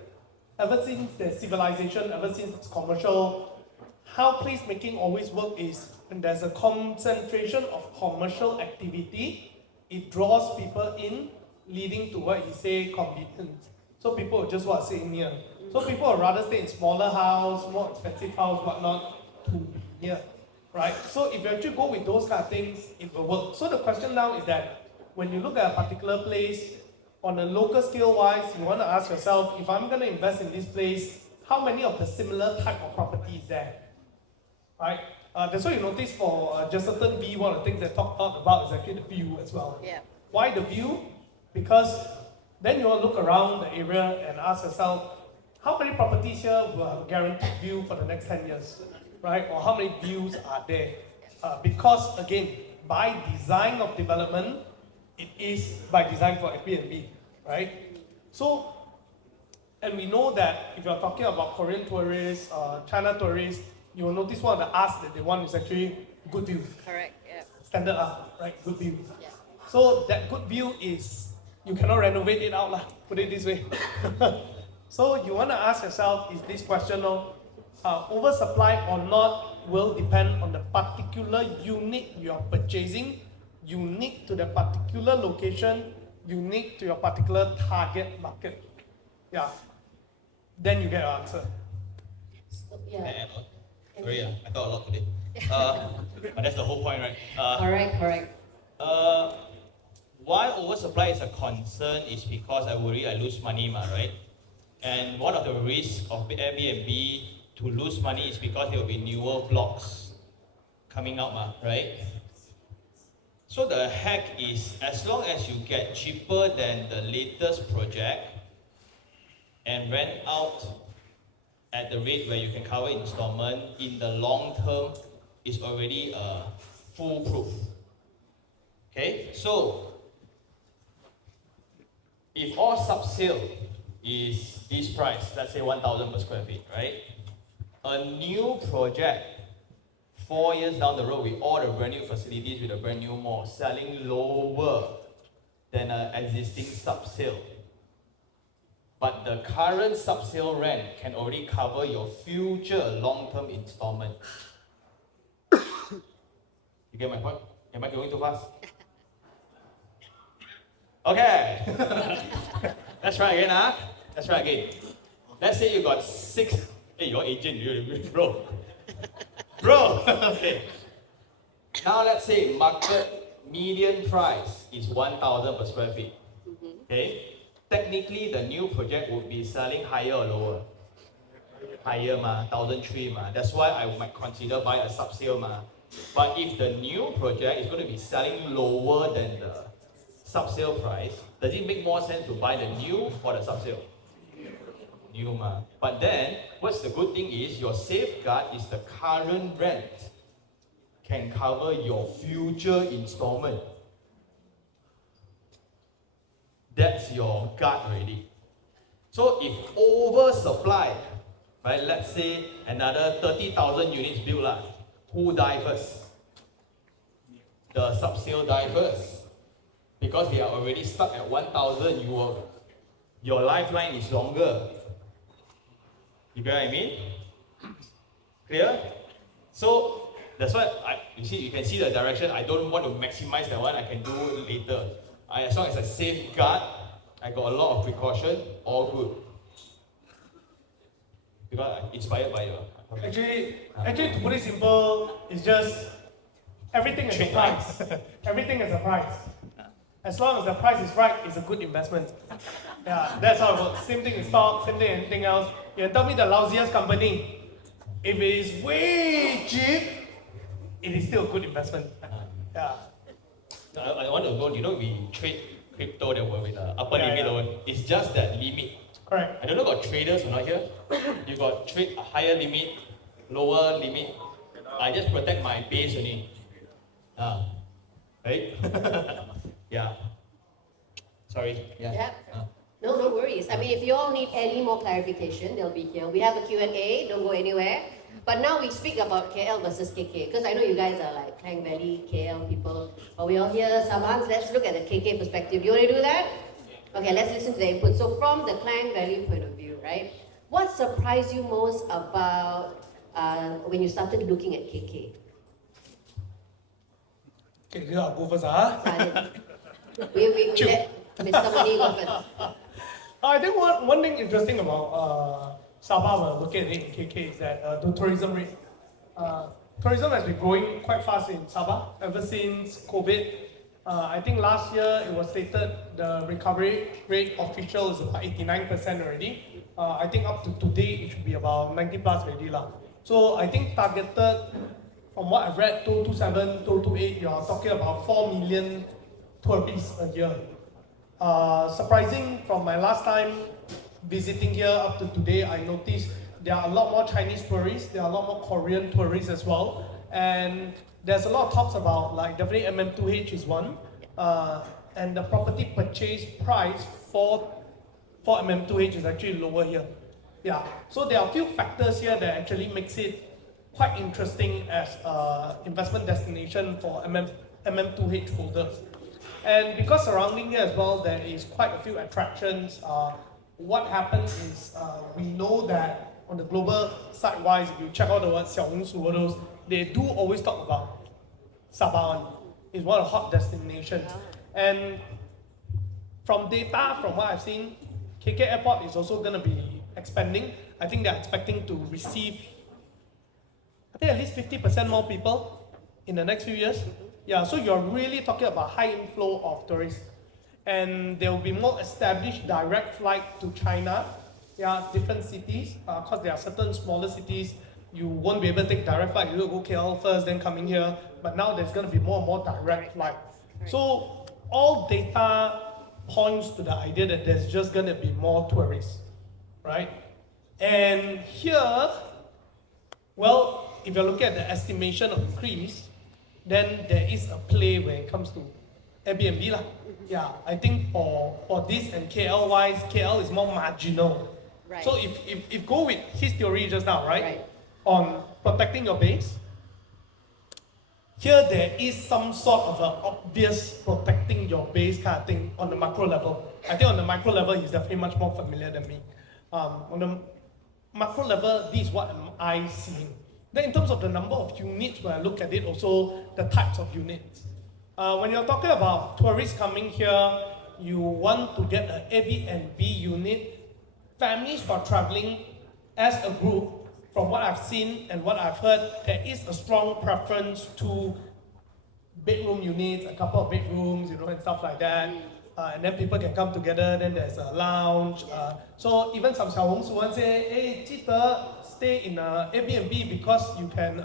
Ever since there's civilization, ever since it's commercial, how placemaking always works is when there's a concentration of commercial activity, it draws people in, leading to what you say convenience. So people will just want to stay near. So people would rather stay in smaller house, more expensive house, whatnot, to be near, right? So if you actually go with those kind of things, it will work. So the question now is that when you look at a particular place, on a local scale wise, you want to ask yourself, if I'm going to invest in this place, how many of the similar type of property is there? Right? That's why you notice for Jesselton V, one of the things they talked about is actually the view as well. Yeah. Why the view? Because then you want to look around the area and ask yourself, how many properties here will have a guaranteed view for the next 10 years? Right? Or how many views are there? Because again, by design of development, it is by design for Airbnb, right? So, and we know that if you're talking about Korean tourists, China tourists, you will notice one of the asks that they want is actually good view. Correct, yeah. Standard right? Good view. Yeah. So that good view is, you cannot renovate it out, put it this way. So you want to ask yourself, is this question of oversupply or not will depend on the particular unit you are purchasing, unique to the particular location, unique to your particular target market. Yeah. Then you get your answer. So, yeah. Sorry, I thought a lot today. But that's the whole point, right? Correct. Why oversupply is a concern is because I worry I lose money, right? And one of the risks of Airbnb to lose money is because there will be newer blocks coming out, right? So the hack is, as long as you get cheaper than the latest project and rent out at the rate where you can cover installment, in the long term, is already a foolproof. Okay, so if all sub-sale is this price, let's say 1,000 per square feet, right? A new project, 4 years down the road with all the brand new facilities, with a brand new mall, selling lower than an existing sub-sale. But the current sub-sale rent can already cover your future long-term installment. You get my point? Am I going too fast? Okay. Let's try again, huh? Let's try again. Let's say you got 6. Hey, your agent, bro. Bro, okay. Now let's say market median price is 1,000 per square feet. Okay? Technically, the new project would be selling higher or lower? Higher, 1,003. That's why I might consider buy a sub-sale. But if the new project is going to be selling lower than the sub-sale price, does it make more sense to buy the new or the sub-sale? New. But then, what's the good thing is, your safeguard is the current rent can cover your future installment. That's your guard already. So if oversupply, right, let's say another 30,000 units built, who die first? The sub-sale die first. Because they are already stuck at 1,000, your lifeline is longer. You get what I mean? Clear? So that's why you can see the direction. I don't want to maximize that one. I can do it later. As long as I safeguard, I got a lot of precaution, all good. Because I'm inspired by you. Actually, to put it simple, it's just everything is a price. Everything is a price. As long as the price is right, it's a good investment. Yeah, that's how it works. Same thing with stock, same thing with anything else. You tell me the lousiest company, if it is way cheap, it is still a good investment. Yeah. I want to know, we trade crypto that were with the upper limit. It's just that limit. Correct. I don't know got traders or not here. You got trade a higher limit, lower limit. I just protect my base only. Right? Yeah. Sorry. Yeah. Yep. No worries. I mean, if you all need any more clarification, they'll be here. We have a Q&A, don't go anywhere. But now we speak about KL versus KK, because I know you guys are like Klang Valley, KL people. But we all here, Sabangs, let's look at the KK perspective. You want to do that? Okay, let's listen to the input. So from the Klang Valley point of view, right? What surprised you most about when you started looking at KK? Okay, I'll go first. We let Mr. Money go first. I think one thing interesting about Sabah, when I look at it in KK, is that the tourism rate. Tourism has been growing quite fast in Sabah ever since COVID. I think last year it was stated the recovery rate official is about 89% already. I think up to today it should be about 90 plus already. So I think targeted, from what I've read, 2027, 2028, you are talking about 4 million tourists a year. Surprising, from my last time visiting here up to today, I noticed there are a lot more Chinese tourists, there are a lot more Korean tourists as well, and there's a lot of talks about, like, definitely MM2H is one, and the property purchase price for MM2H is actually lower here. Yeah, so there are a few factors here that actually makes it quite interesting as an investment destination for MM2H holders. And because surrounding here as well, there is quite a few attractions. What happens is, we know that on the global side-wise, if you check out the word Xiaohongshu, all those, they do always talk about Sabah. It's one of the hot destinations. And from data, from what I've seen, KK Airport is also going to be expanding. I think they're expecting to receive, I think, at least 50% more people in the next few years. Yeah, so you're really talking about high inflow of tourists. And there will be more established direct flight to China, different cities, because there are certain smaller cities, you won't be able to take direct flight, you will go KL first, then coming here, but now there's going to be more and more direct flight. So all data points to the idea that there's just going to be more tourists, right? And here, well, if you look at the estimation of increase, then there is a play when it comes to Airbnb lah. Yeah, I think for this and KL wise, KL is more marginal. Right. So if go with his theory just now, right? Right. On protecting your base, here there is some sort of an obvious protecting your base kind of thing on the macro level. I think on the micro level, he's definitely much more familiar than me. On the macro level, this is what I seeing. Then in terms of the number of units, when I look at it, also the types of units. When you're talking about tourists coming here, you want to get an Airbnb unit. Families who are traveling as a group, from what I've seen and what I've heard, there is a strong preference to bedroom units, a couple of bedrooms, and stuff like that. And then people can come together, then there's a lounge. So even some 小红书 say, hey, 记得 stay in a Airbnb because you can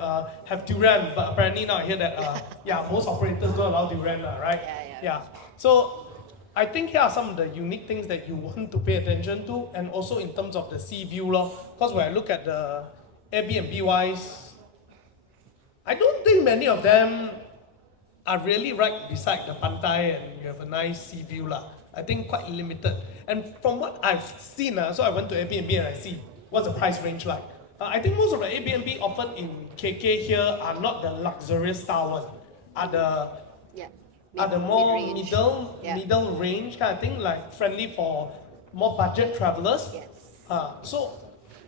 have durian. But apparently now I hear that, most operators don't allow durian, right? Yeah. So I think here are some of the unique things that you want to pay attention to, and also in terms of the sea view. Because when I look at the Airbnb wise, I don't think many of them are really right beside the pantai and you have a nice sea view. I think quite limited. And from what I've seen, so I went to Airbnb and I see what's the price range like. I think most of the Airbnb offered in KK here are not the luxurious style one, are the more middle range kind of thing, like friendly for more budget travelers. Yes. So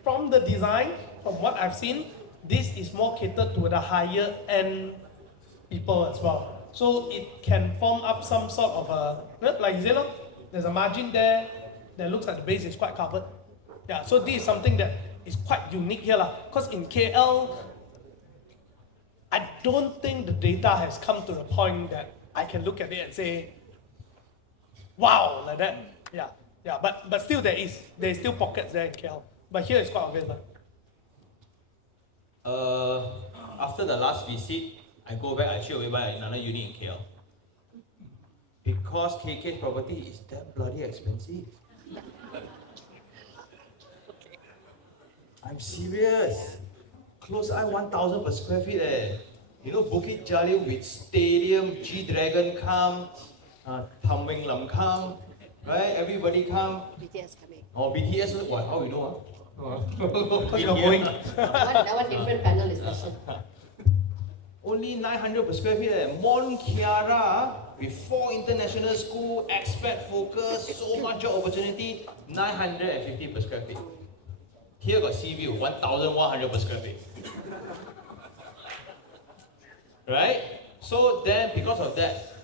from the design, from what I've seen, this is more catered to the higher end people as well. So it can form up some sort of a, like you said, there's a margin there that looks like the base is quite covered. Yeah, so this is something that is quite unique here. Because in KL, I don't think the data has come to the point that I can look at it and say, wow, like that. Yeah, but still there's still pockets there in KL. But here it's quite obvious. After the last visit, I go back, I straight away buy another unit in KL. Because KK's property is that bloody expensive. I'm serious. Close eye 1,000 per square feet Bukit Jalil with stadium, G-Dragon come, Tham Wing Lam come, right? Everybody come. BTS coming. Oh, BTS, what? How we know? Because you're going. That one different panel discussion. Only 900 per square feet Mon Kiara with 4 international school, expat focus, so much job opportunity, 950 per square feet. Here got sea view, 1,100 per square feet. Right? So then, because of that,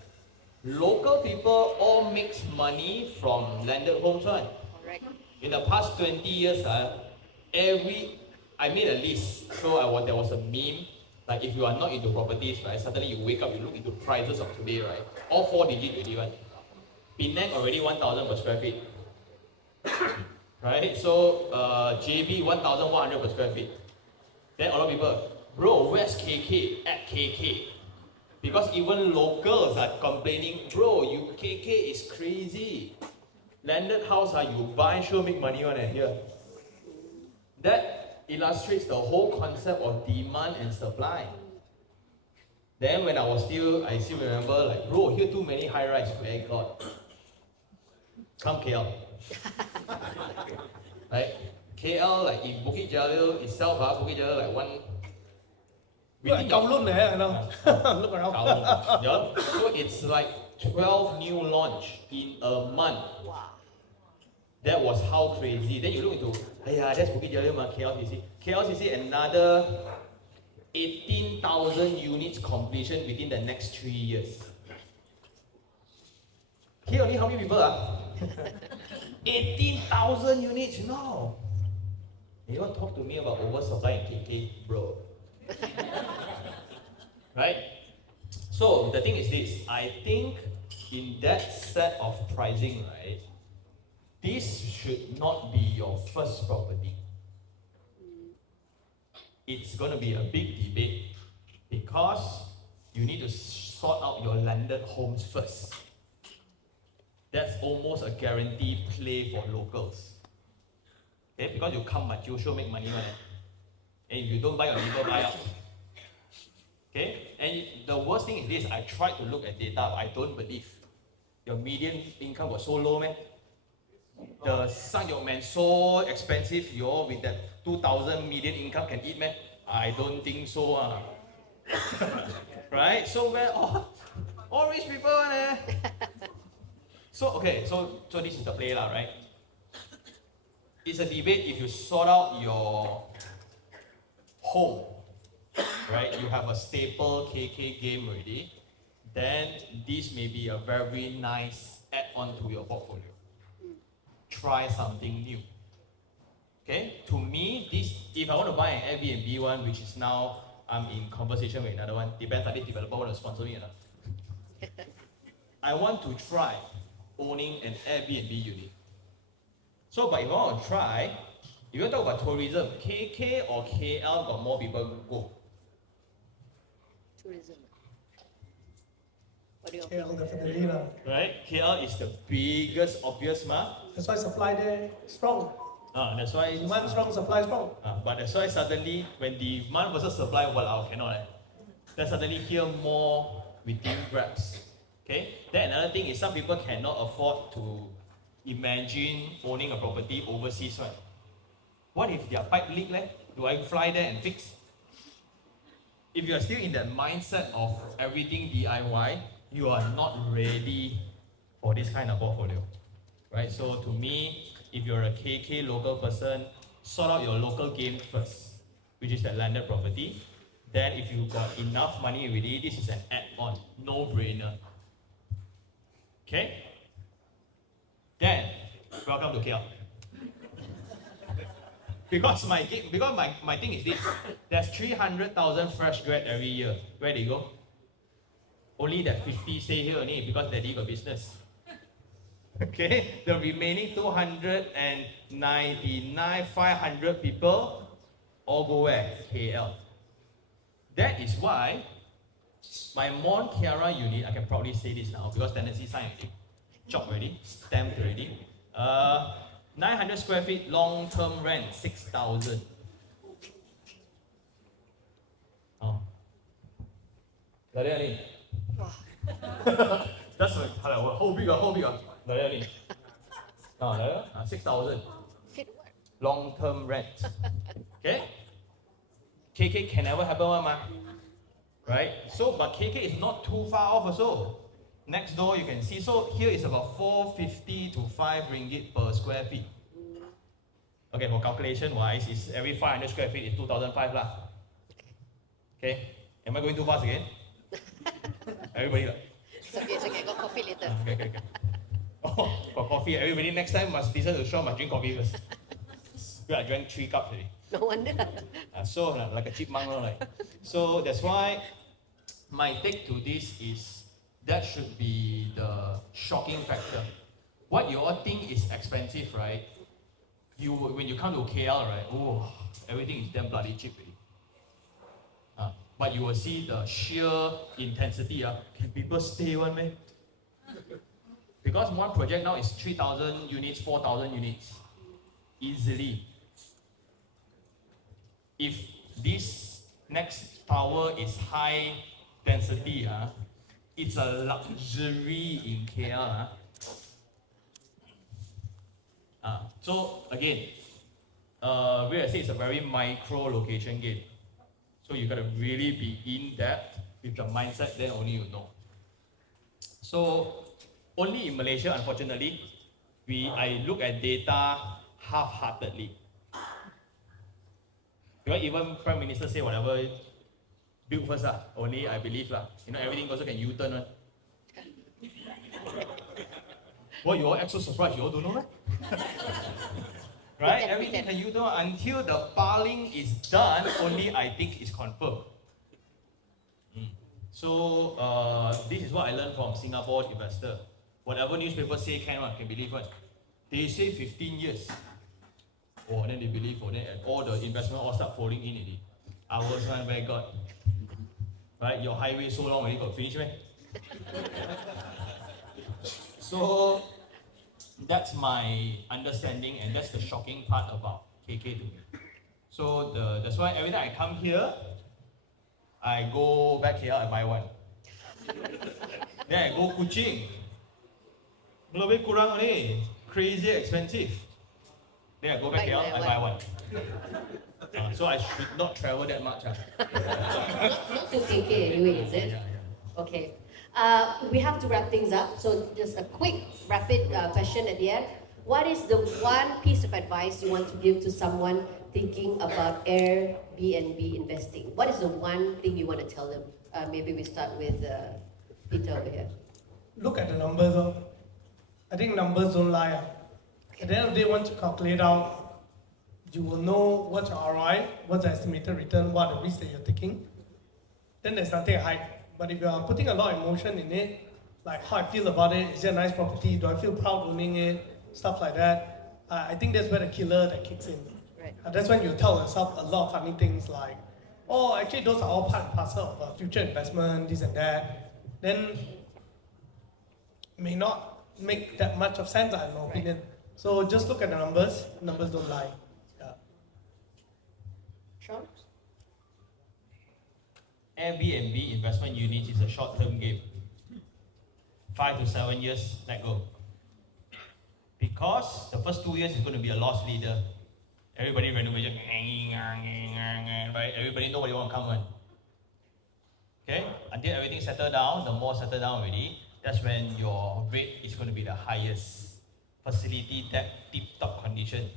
local people all makes money from landed homes, right? Correct. In the past 20 years, I made a list. So there was a meme, like if you are not into properties, right? Suddenly you wake up, you look into prices of today, right? All 4 digit already, right? Penang already 1,000 per square feet. Right? So JB 1,100 per square feet. Then a lot of people, bro, where's KK? At KK. Because even locals are complaining, bro, you KK is crazy. Landed house, you buy, sure make money on it here. That illustrates the whole concept of demand and supply. Then when I still remember, like, bro, here too many high rise, my God. Come KL. Right? KL, like in Bukit Jalil itself, Bukit Jalil, like one. Like Kowloon there, I know. Look around. Yeah. So it's like 12 new launch in a month. Wow. That was how crazy. Then you look into, that's Bukit Jalil, KLCC. KLCC, another 18,000 units completion within the next 3 years. Here only how many people are? 18,000 units, no. You don't talk to me about oversupply in KK, bro. Right? So the thing is this, I think in that set of pricing, right, this should not be your first property. It's going to be a big debate because you need to sort out your landed homes first. That's almost a guaranteed play for locals. Okay? Because you come but you sure make money on it. And if you don't buy, your people buy out. Okay? And the worst thing is this, I tried to look at data, but I don't believe. Your median income was so low, man. The Sang man so expensive, you all with that 2,000 median income can eat, man? I don't think so. Right? So where all rich people, eh? So okay, so this is the play lah, right? It's a debate if you sort out your home, right? You have a staple KK game already, then this may be a very nice add-on to your portfolio. Try something new. Okay? To me, this, if I want to buy an Airbnb one, which is now I'm in conversation with another one, depends on this developer want to sponsor me or not. I want to try owning an Airbnb unit. So, but if I want to try, if you talk about tourism, KK or KL got more people go. Tourism. What do you KL definitely lah. Right? KL is the biggest obvious That's why supply there strong. That's why Demand strong, supply strong. but that's why suddenly when demand versus supply, cannot. Then suddenly hear more within grabs. Okay? Then another thing is some people cannot afford to imagine owning a property overseas, right? What if their pipe leak? Do I fly there and fix? If you are still in that mindset of everything DIY, you are not ready for this kind of portfolio, right? So to me, if you're a KK local person, sort out your local game first, which is that landed property. Then if you got enough money already, this is an add-on, no-brainer. Okay? Then, welcome to KL. Because my thing is this, there's 300,000 fresh grad every year. Where they go? Only that 50 stay here only because they leave a business. Okay? The remaining 299, 500 people all go where? KL. That is why my Mont Kiara unit, I can proudly say this now because tenancy signed already, chopped already, stamped already. 900 square feet, long-term rent, 6,000. Oh. Like that only. That's how big. Like that only. Like that, 6,000. Long-term rent. Okay? KK can never happen one, right? So, but KK is not too far off also. Next door you can see, so here is about 450 to 5 ringgit per square feet. Okay, for calculation wise, is every 500 square feet is 2,005 lah. Okay, am I going too fast again? Everybody like? It's okay, got coffee later. Okay. Oh, for coffee, everybody next time must listen to the show, must drink coffee first. I drank 3 cups already. No wonder. So, like a chipmunk, like. So that's why my take to this is that should be the shocking factor. What you all think is expensive, right? When you come to KL, right? Oh, everything is damn bloody cheap already. But you will see the sheer intensity. Can people stay one man? Because one project now is 3,000 units, 4,000 units. Easily. If this next tower is high density, it's a luxury in KL. So again, real estate is a very micro location game. So you gotta really be in depth with the mindset, then only you know. So only in Malaysia, unfortunately, I look at data half-heartedly. Because even Prime Minister say whatever, build first only I believe everything also can U-turn one. Well, you all act so surprised, you all don't know right? Right? Everything can U-turn until the piling is done, only I think is confirmed. So this is what I learned from Singapore investor. Whatever newspaper say can believe one. They say 15 years. Oh, then they believe, then all the investment all start falling in already. Ours one where God. Right? Your highway so long already got finished, man. So that's my understanding, and that's the shocking part about KK to me. So that's why every time I come here, I go back here, I buy one. Then I go Kuching. Lebih kurang ni, crazy expensive. Then I go back here, I buy one. So I should not travel that much. Not to KK anyway, is it? Yeah. Okay. We have to wrap things up. So just a quick, rapid question at the end. What is the one piece of advice you want to give to someone thinking about Airbnb investing? What is the one thing you want to tell them? Maybe we start with Peter over here. Look at the numbers. I think numbers don't lie. At the end of the day, once you calculate out, you will know what's your ROI, what's the estimated return, what are the risks that you're taking. Then there's nothing to hide. But if you are putting a lot of emotion in it, like how I feel about it, is it a nice property, do I feel proud owning it, stuff like that, I think that's where the killer that kicks in. Right. That's when you tell yourself a lot of funny things like, oh, actually those are all part and parcel of future investment, this and that. Then may not make that much of sense, in my opinion. So just look at the numbers don't lie. Yeah. Sean? Airbnb investment unit is a short-term game. 5 to 7 years, let go. Because the first 2 years is going to be a loss leader. Everybody renovation, right? Everybody know what they want to come on. Okay? Until everything settle down, the more settle down already, that's when your rate is going to be the highest. Facility that tip-top condition,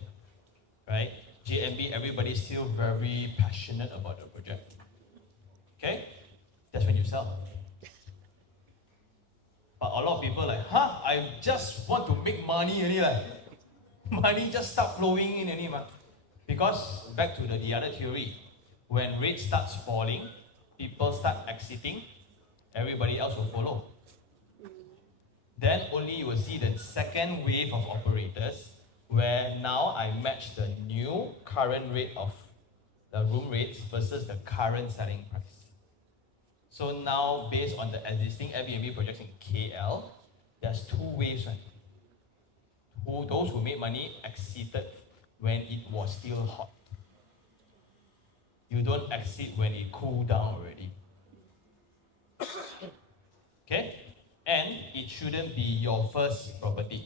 right? JMB, everybody's still very passionate about the project. Okay? That's when you sell. But a lot of people are like, I just want to make money only, like. Money just start flowing in only, because back to the other theory, when rate starts falling, people start exiting, everybody else will follow. Then only you will see the second wave of operators, where now I match the new current rate of the room rates versus the current selling price. So now, based on the existing Airbnb projects in KL, there's two waves, right? Those who made money exited when it was still hot. You don't exit when it cooled down already. Okay? And it shouldn't be your first property.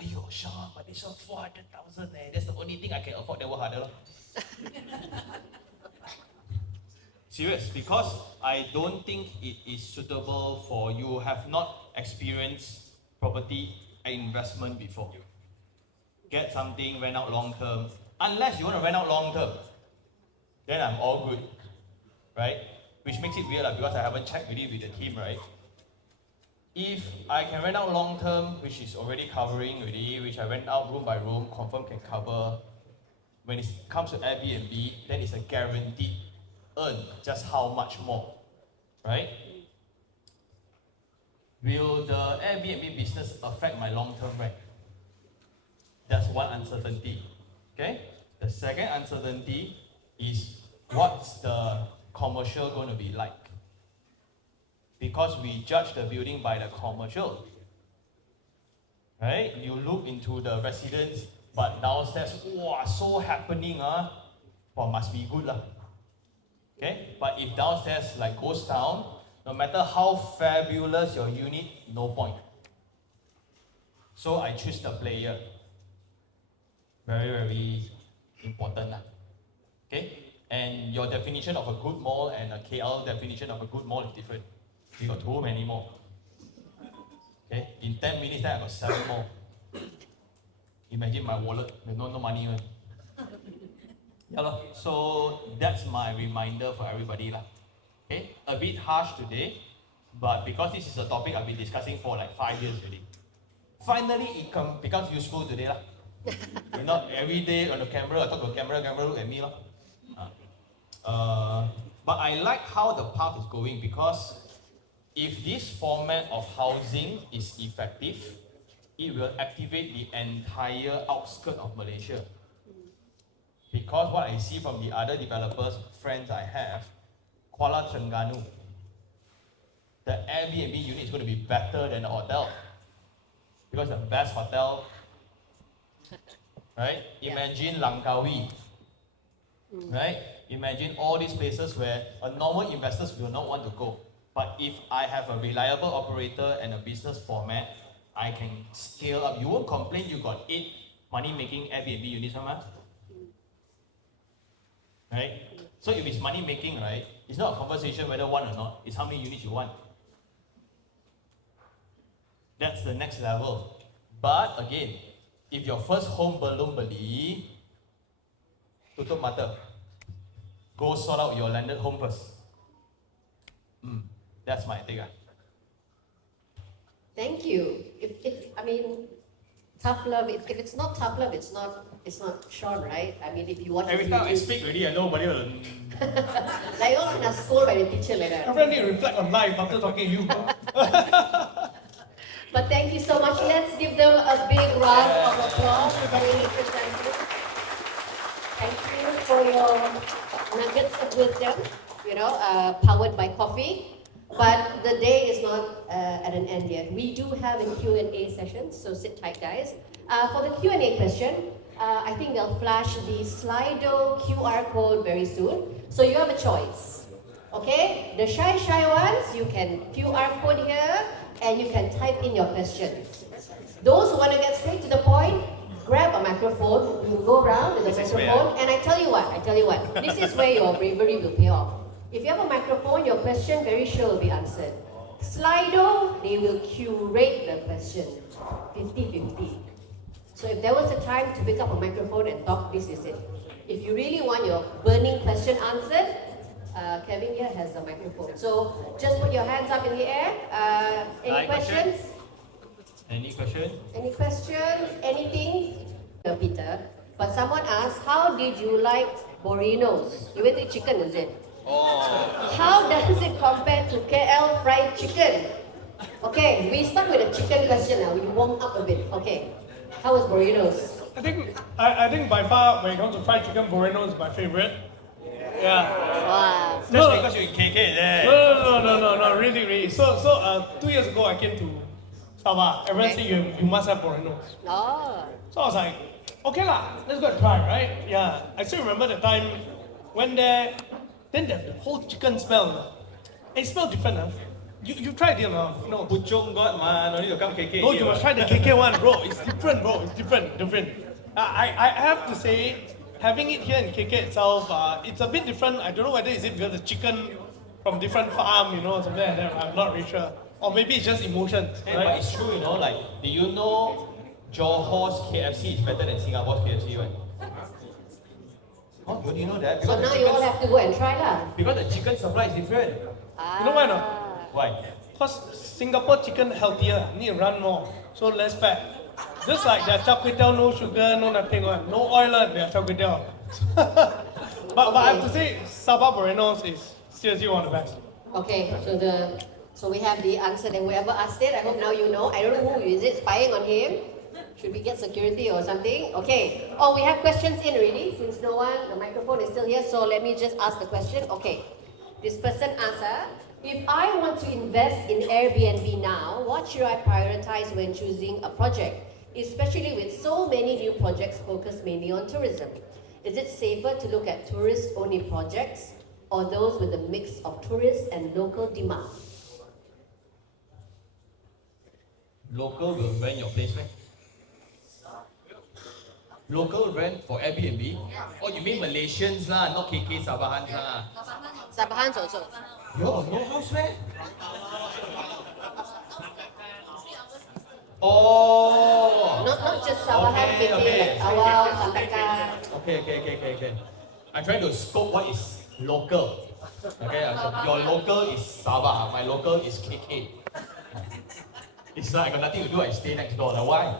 Ayo, Sean, but it's on 400,000 eh. That's the only thing I can afford that work harder. Serious, because I don't think it is suitable for you have not experienced property investment before. Get something, rent out long term. Unless you want to rent out long term, then I'm all good, right? Which makes it weird because I haven't checked really with the team, right? If I can rent out long term, which is already covering already, which I rent out room by room, confirm can cover. When it comes to Airbnb, then it's a guaranteed earn just how much more, right? Will the Airbnb business affect my long-term rent? That's one uncertainty, okay? The second uncertainty is what's the commercial going to be like? Because we judge the building by the commercial, right? You look into the residence, but downstairs, wow, so happening, well, must be good lah. Okay, but if downstairs like goes down, no matter how fabulous your unit, no point. So I choose the player. Very, very important lah. Okay, and your definition of a good mall and a KL definition of a good mall is different. We got too many more. Okay, in 10 minutes then I got 7 more. Imagine my wallet with no money. Yeah, so that's my reminder for everybody. Okay, a bit harsh today, but because this is a topic I've been discussing for like 5 years already. Finally, it becomes useful today. Not every day on the camera, I talk to the camera look at me. But I like how the path is going, because if this format of housing is effective, it will activate the entire outskirts of Malaysia. Because what I see from the other developers, friends I have, Kuala Terengganu, the Airbnb unit is going to be better than the hotel. Because the best hotel, right? Imagine Langkawi. right? Imagine all these places where a normal investors will not want to go. But if I have a reliable operator and a business format, I can scale up. You won't complain you got 8 money-making Airbnb units, right? So if it's money-making, right, it's not a conversation whether one or not, it's how many units you want. That's the next level. But again, if your first home belum beli, tutup mata. Go sort out your landed home first. That's my take. Thank you. I mean, tough love. If it's not tough love, it's not Sean, right? I mean, if you watch Every time I speak already, nobody will. like you're gonna scold by the teacher like that. Everyone need to reflect on life after talking to you. But thank you so much. Let's give them a big round of applause. Thank you for your nuggets of wisdom, powered by coffee. But the day is not at an end yet. We do have a Q&A session, so sit tight, guys. For the Q&A question, I think they'll flash the Slido QR code very soon. So you have a choice, okay? The shy ones, you can QR code here, and you can type in your questions. Those who want to get straight to the point, grab a microphone, you go around with the microphone, and I tell you what, this is where your bravery will pay off. If you have a microphone, your question very sure will be answered. Slido, they will curate the question, 50-50. So if there was a time to pick up a microphone and talk, this is it. If you really want your burning question answered, Kevin here has the microphone. So just put your hands up in the air. Any questions? Any question? Any questions? Anything? Peter. But someone asked, how did you like Borinos? You went to chicken, is it? Oh. How does it compare to KL fried chicken? Okay, we start with a chicken question now. We warm up a bit. Okay. How was Borinos? I think by far when it comes to fried chicken, Moreno is my favorite. Yeah. Wow. That's because you're in KK there. No, really. So 2 years ago I came to Sabah. Everyone said you must have Moreno. Oh. So I was like, okay lah, let's go and try, right? Yeah. I still remember the time went there, then the whole chicken smell. It smelled different, huh? You tried it, no? No. Puchong got man, only to come KK. No, you must try the KK one, bro. It's different, bro. It's different. I have to say, having it here in KK itself, it's a bit different. I don't know whether is it because the chicken from different farm, something like that. I'm not really sure. Or maybe it's just emotions. Hey, right? but it's true, like, do you know Johore's KFC is better than Singapore's KFC, right? Oh, do you know that? So now you all have to go and try lah. Because the chicken supply is different. You know why not? Why? Because Singapore chicken healthier, need to run more, so less fat. Just like their char kway teow, no sugar, no nothing one, no oil their char kway teow. But I have to say, Sabah Moreno's is seriously one of the best. Okay, so we have the answer. Then whoever asked it, I hope now you know. I don't know who is it spying on him. Should we get security or something? Okay. Oh, we have questions in already. Since no one, the microphone is still here. So let me just ask the question. Okay. This person asked, if I want to invest in Airbnb now, what should I prioritize when choosing a project? Especially with so many new projects focused mainly on tourism. Is it safer to look at tourist-only projects or those with a mix of tourist and local demand? Local will rent your place, right? Local rent for Airbnb? Oh, you mean Malaysians lah, not KK Sabahans lah. Sabahans also. Yo, no house rent? Oh! Not just Sabahan, KK, like Awal, Santakan. Okay. I'm trying to scope what is local. Okay, your local is Sabah, my local is KK. It's like I got nothing to do, I stay next door. Now why?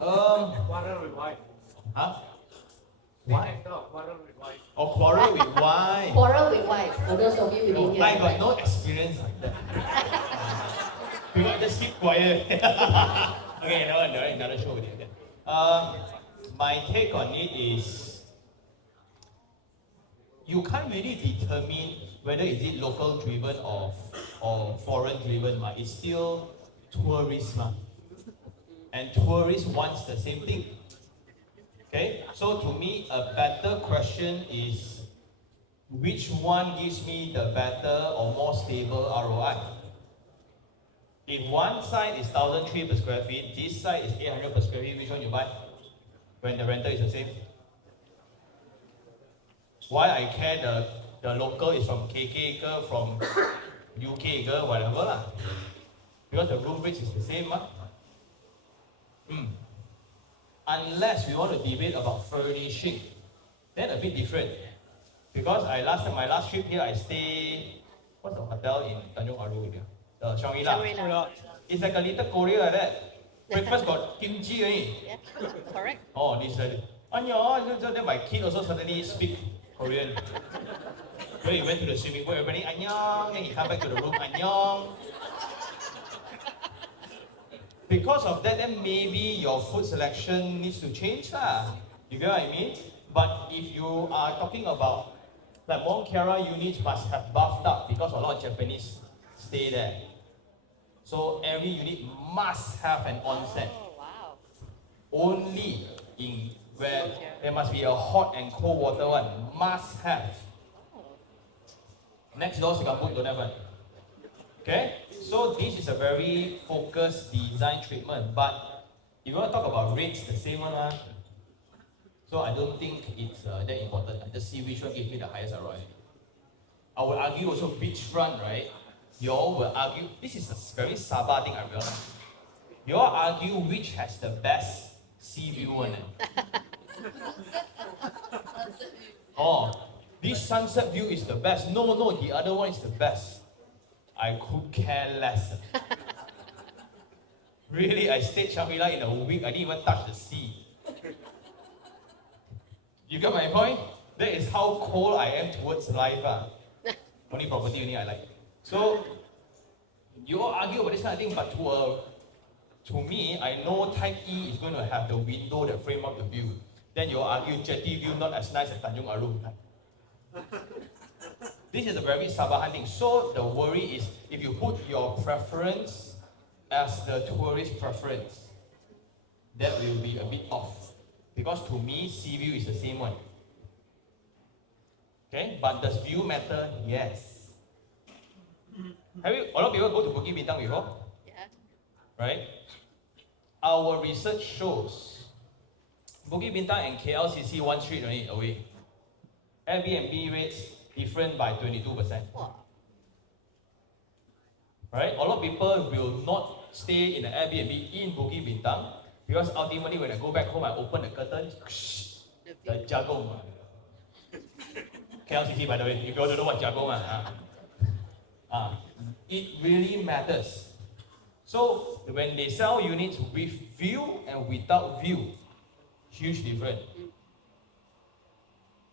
Quarrel with wife. Huh? Why? Quarrel with wife. Or quarrel with wife. Quarrel with wife, for those of you who didn't hear. I got no experience like that. You got just keep quiet. Okay, another show with you. My take on it is, you can't really determine whether is it local driven or foreign driven. It's still tourist. And tourists wants the same thing. Okay, so to me, a better question is, which one gives me the better or more stable ROI? If one side is 1,003 per square feet, this side is 800 per square feet, which one you buy? When the rental is the same? Why I care the local is from KK ke, from UK ke, whatever lah. Because the room rates is the same mah. Unless we want to debate about furnishing, then a bit different. Because my last trip here, I stay, what's the hotel in Tanjung Aru here? The Shangri-La. Shangri-La. It's like a little Korea like that. Breakfast got kimchi only. Yeah, correct. Oh, this annyeong. Then my kid also suddenly speak Korean. So he went to the swimming pool, everybody annyeong. Then he come back to the room, annyeong. Because of that, then maybe your food selection needs to change lah. You get what I mean? But if you are talking about like Mont Kiara units must have bathtub because a lot of Japanese stay there. So every unit must have an onsen. Oh, wow. Only in where there must be a hot and cold water one. Must have. Next door Singapore don't have one. Okay? So this is a very focused design treatment. But if you want to talk about rates, the same one. So I don't think it's that important. I just see which one gives me the highest ROI. I would argue also beachfront, right? You all will argue, this is a very Sabah thing I realize. You all argue which has the best sea view one. Oh, this sunset view is the best. No, the other one is the best. I could care less. Really, I stayed Shangri-La in a week. I didn't even touch the sea. You get my point? That is how cold I am towards life. Only property only I like. So, you all argue about this kind of thing, but to me, I know Type E is going to have the window that frame up the view. Then you all argue jetty view not as nice as Tanjung Aru. This is a very Sabahan thing. So the worry is, if you put your preference as the tourist preference, that will be a bit off. Because to me, sea view is the same one. Okay, but does view matter? Yes. Have you, a lot of people go to Bukit Bintang before? Yeah. Right? Our research shows Bukit Bintang and KLCC one street only away. Airbnb rates different by 22%. Wow. Right? A lot of people will not stay in an Airbnb in Bukit Bintang because ultimately when I go back home, I open the curtain, the jagung. KLCC, by the way, if you want to know what jagung it really matters. So when they sell units with view and without view, huge difference.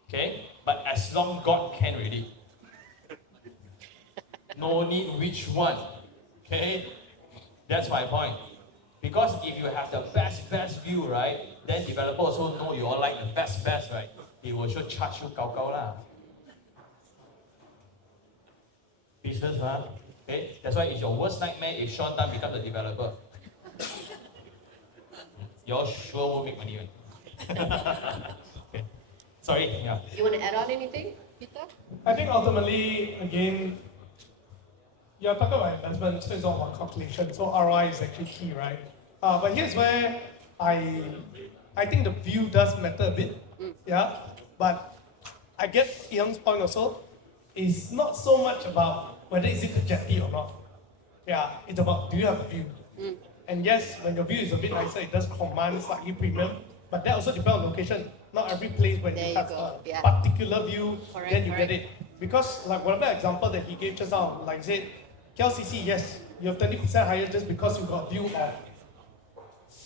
Okay? But as long God can really. No need which one. Okay? That's my point. Because if you have the best view, right, then developer also know you all like the best, right? They will sure charge you gao lah. Business, huh? Okay? That's why it's your worst nightmare if Sean Tan becomes the developer. You all sure won't make money. Okay. Sorry, yeah. You want to add on anything, Peter? I think ultimately, again, you're talking about investment, so it's all about calculation. So ROI is actually key, right? But here's where I think the view does matter a bit, yeah. But I get Young's point also. It's not so much about whether is it a jetty or not. Yeah, it's about do you have a view? And yes, when your view is a bit nicer, it does command slightly premium. But that also depends on location. Not every place when There you you have go, a yeah. particular view, Correct, then you correct. get it. Because like whatever example that he gave just now, like I said, KLCC, yes, you have 20% higher just because you got view of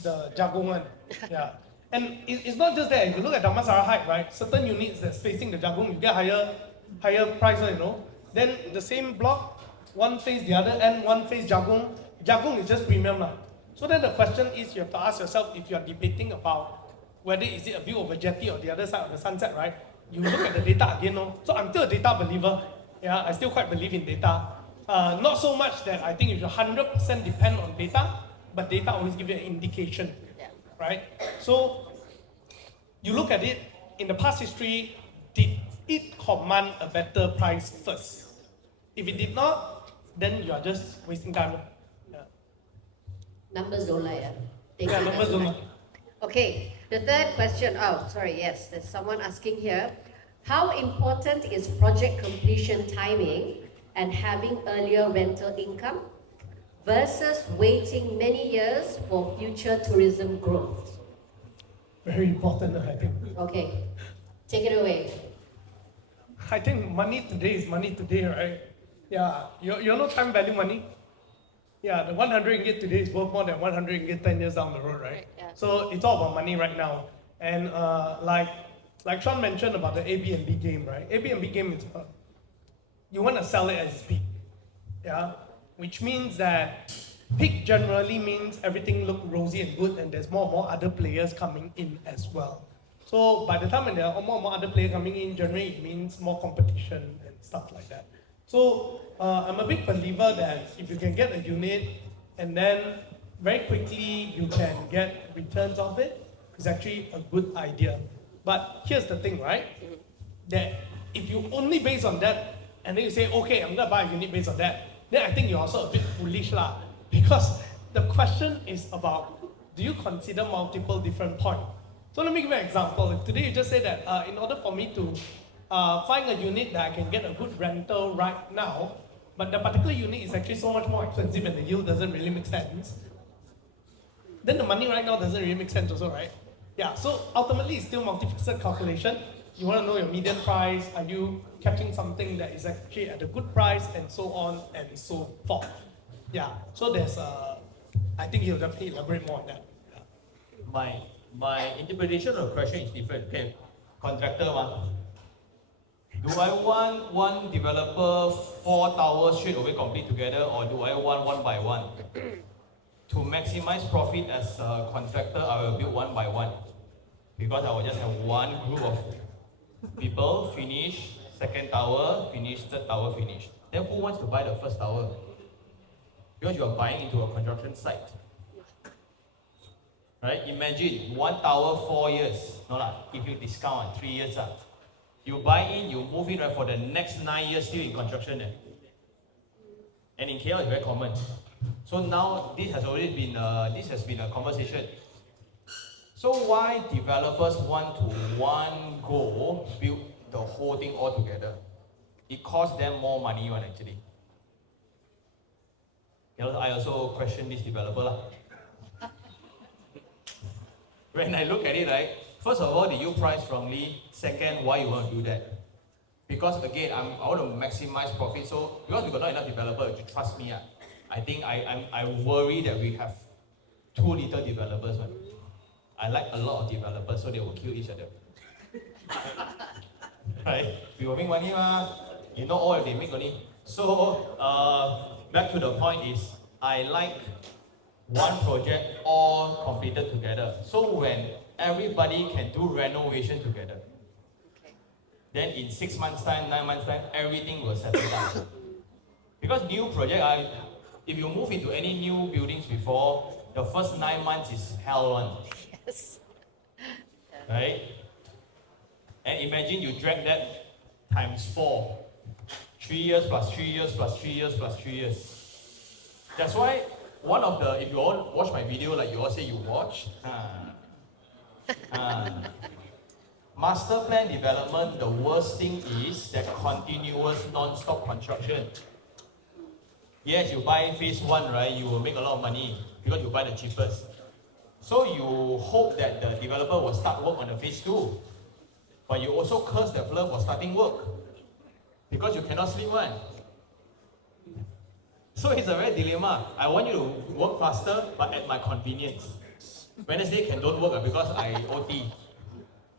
the Jagung one. Yeah. And it's not just that. If you look at Damansara Heights, right, certain units that's facing the Jagung, you get higher price, you know. Then the same block, one face the other and one face Jagung. Jagung is just premium lah. So then the question is, you have to ask yourself if you are debating about whether is it a view of a jetty or the other side of the sunset, right? You look at the data again, no? So I'm still a data believer. Yeah, I still quite believe in data. Not so much that I think you should 100% depend on data, but data always give you an indication, Yeah. right? So you look at it in the past history, did it command a better price first? If it did not, then you are just wasting time. Yeah, Numbers don't lie. Thank yeah you, numbers don't lie. Okay, the third question. Oh, sorry, yes, there's someone asking here. How important is project completion timing and having earlier rental income versus waiting many years for future tourism growth? Very important, I think. Okay, take it away. I think money today is money today, right? Yeah, you know time value money? Yeah, the 100 ringgit today is worth more than 100 ringgit 10 years down the road, right? Right, yeah. So it's all about money right now. And like Sean mentioned about the Airbnb game, right? Airbnb game is you want to sell it as peak, yeah? Which means that peak generally means everything look rosy and good and there's more and more other players coming in as well. So by the time when there are more and more other players coming in, generally it means more competition and stuff like that. So I'm a big believer that if you can get a unit and then very quickly you can get returns of it, it's actually a good idea. But here's the thing, right? That if you only base on that and then you say, okay, I'm gonna buy a unit based on that, then I think you're also a bit foolish lah. Because the question is about, do you consider multiple different points? So let me give you an example. If today you just say that in order for me to find a unit that I can get a good rental right now, but the particular unit is actually so much more expensive and the yield doesn't really make sense, then the money right now doesn't really make sense also, right? Yeah, so ultimately it's still multifaceted calculation. You want to know your median price, are you catching something that is actually at a good price, and so on and so forth. Yeah, so there's I think he'll definitely elaborate more on that. Yeah. My interpretation of the question is different. Okay, contractor one. Do I want one developer 4 towers straight away complete together, or do I want one by one? To maximize profit as a contractor, I will build one by one. Because I will just have one group of people finish, second tower, finish, third tower, finish. Then who wants to buy the first tower? Because you are buying into a construction site. Right? Imagine one tower 4 years. No lah, if you discount 3 years. You buy in, you move in, right, for the next 9 years still in construction. And in KL it's very common. So now this has already been a conversation. So why developers want to one go build the whole thing all together? It costs them more money actually. I also question this developer lah. When I look at it, right, first of all, did you price wrongly? Second, why you want to do that? Because again, I want to maximize profit. So because we got not enough developers, you trust me. I think I worry that we have too little developers. Right? I like a lot of developers, so they will kill each other. Right? We will make money, you know all they make money. So back to the point is, I like one project all completed together. So when everybody can do renovation together, then in 6 months time, 9 months time, everything will settle down. Because new project, if you move into any new buildings before, the first 9 months is hell one. Yes. Right? And imagine you drag that times 4. 3 years plus 3 years plus 3 years plus 3 years. That's why one of the, if you all watch my video like you all say you watch, master plan development, the worst thing is that continuous non-stop construction. Yes, you buy phase 1, right, you will make a lot of money because you buy the cheapest. So you hope that the developer will start work on the phase 2. But you also curse the developer for starting work. Because you cannot sleep one. So it's a very dilemma. I want you to work faster, but at my convenience. Wednesday don't work because I OT.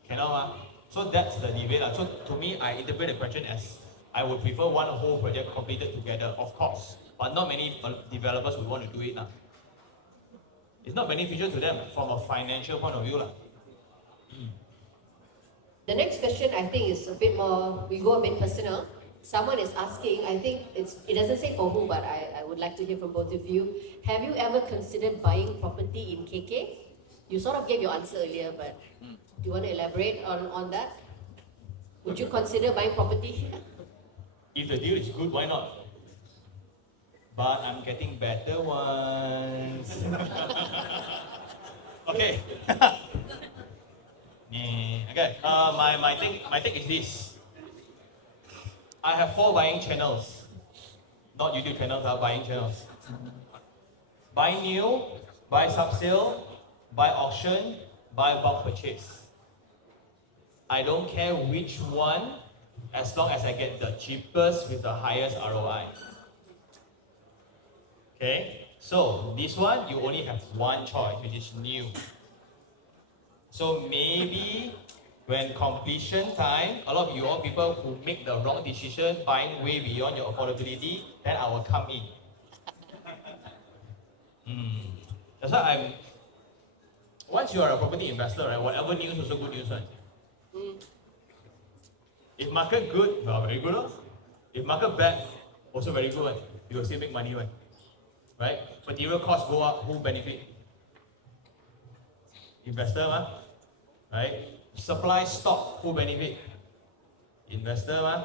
Cannot. So that's the debate. So to me, I interpret the question as I would prefer one whole project completed together, of course. But not many developers would want to do it. It's not beneficial to them from a financial point of view. The next question I think is a bit more, we go a bit personal. Someone is asking, I think it doesn't say for who, but I would like to hear from both of you. Have you ever considered buying property in KK? You sort of gave your answer earlier, but... Do you want to elaborate on that? Would you consider buying property? If the deal is good, why not? But I'm getting better ones. Okay. Okay. My take is this. I have 4 buying channels, not YouTube channels, buying channels. Buy new, buy sub-sale, buy auction, buy bulk purchase. I don't care which one, as long as I get the cheapest with the highest ROI. Okay, so this one you only have one choice, which is new. So maybe when completion time, a lot of you all people who make the wrong decision, buying way beyond your affordability, then I will come in. That's why once you are a property investor, right, whatever news also good news, right? If market good, well, very good. If market bad, also very good. Right? You will still make money, right? Material costs go up, who benefit? Investor, right? Supply stock, who benefit? Investor,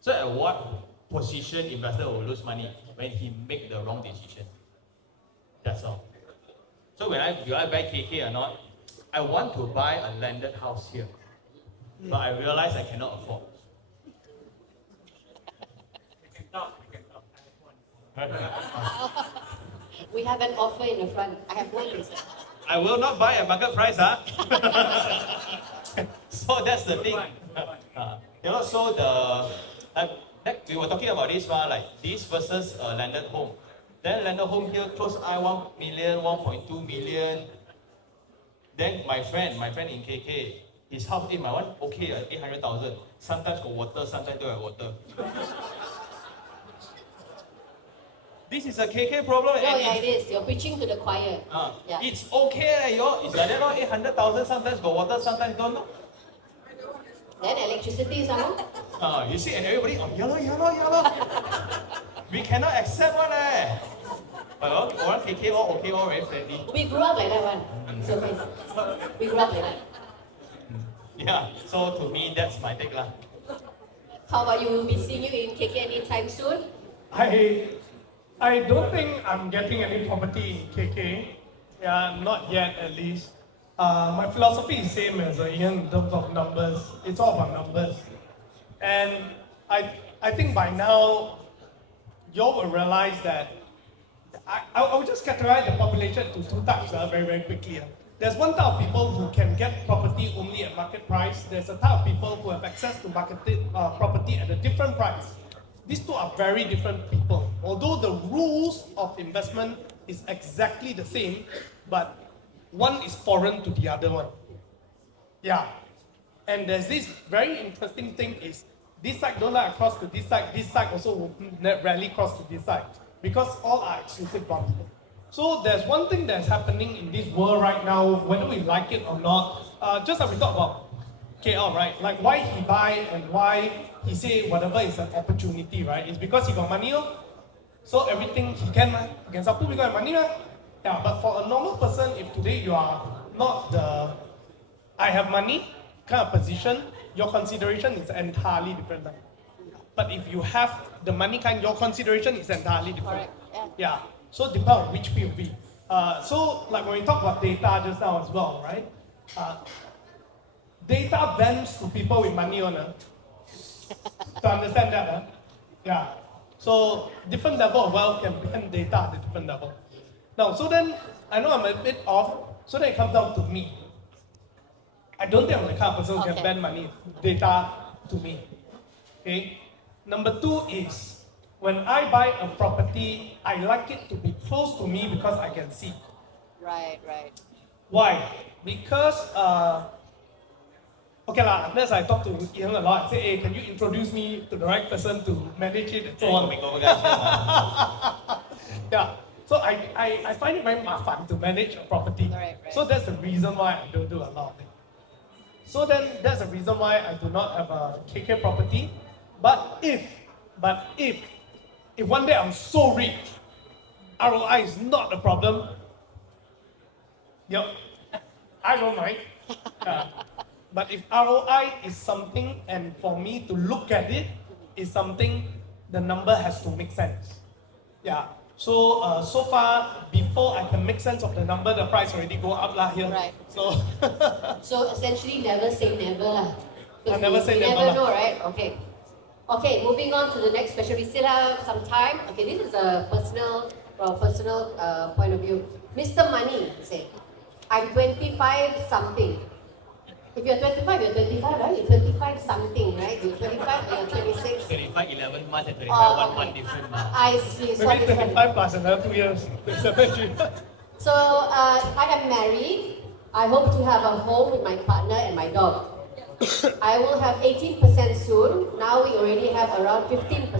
So at what position investor will lose money? When he make the wrong decision. That's all. So do I buy KK or not? I want to buy a landed house here, but I realize I cannot afford. You can talk. I have one. We have an offer in the front. I have one list. I will not buy at market price, So that's the thing. So we were talking about this one, like this versus a landed home. Then landed home here close 1 million, 1.2 million. Then my friend in KK, his house, my one okay at 800,000. Sometimes got water, sometimes don't have water. This is a KK problem. No, yeah, it is. You're preaching to the choir. Yeah. It's okay, it's like that, 800,000, sometimes got water, sometimes don't. Then electricity is on. You see, and everybody, yellow. We cannot accept one. But all KK, all okay, all very friendly. We grew up like that one. It's okay. We grew up like that. Yeah, so to me, that's my take. How about you? Will be seeing you in KK anytime soon? I don't think I'm getting any property in KK. Yeah, not yet at least. My philosophy is same as Ian in terms of numbers. It's all about numbers. And I think by now, you all will realize that I will just categorize the population to 2 types very, very quickly. There's one type of people who can get property only at market price. There's a type of people who have access to property at a different price. These two are very different people. Although the rules of investment is exactly the same, but one is foreign to the other one. Yeah. And there's this very interesting thing is, this side don't like cross to this side also will rarely cross to this side, because all are exclusive bonds. So there's one thing that's happening in this world right now, whether we like it or not, just like we talk about KL, right? Like why he buy and why he say whatever is an opportunity, right? It's because he got money, so everything he can support because money. Yeah, but for a normal person, if today you are not the I have money kind of position, your consideration is entirely different. But if you have the money kind, your consideration is entirely different. Correct. Yeah. So it depends on which POV. So like when we talk about data just now as well, right? Data bends to people with money on to understand that. Yeah. So different level of wealth can bend data at a different level. Now, so then I know I'm a bit off, so then it comes down to me. I don't think I'm the kind of person who can bend money data to me. Okay? Number 2 is when I buy a property, I like it to be close to me because I can see. Right. Why? Because unless I talk to Ian a lot, I say, hey, can you introduce me to the right person to manage it and so on. Yeah. So I find it very fun to manage a property. Right. So that's the reason why I don't do a lot of it. So then that's the reason why I do not have a KK property. But if one day I'm so rich, ROI is not a problem. Yep, I don't mind. But if ROI is something, and for me to look at it is something, the number has to make sense. Yeah. So so far, before I can make sense of the number, the price already go up lah here. Right. So So essentially, never say never lah. Because never we say never never lah. know, right? Okay. Okay, moving on to the next question. We still have some time. Okay, this is a personal, point of view. Mr. Money say, I'm 25 something. If you're 25, you're 25, right? You're 25 something, right? You're 25 or you're 26. 25, 11 months and 25, Oh, 1 month okay. different. I see. So maybe different. 25 plus another 2 years. 27. So I am married. I hope to have a home with my partner and my dog. I will have 18% soon. Now we already have around 15%.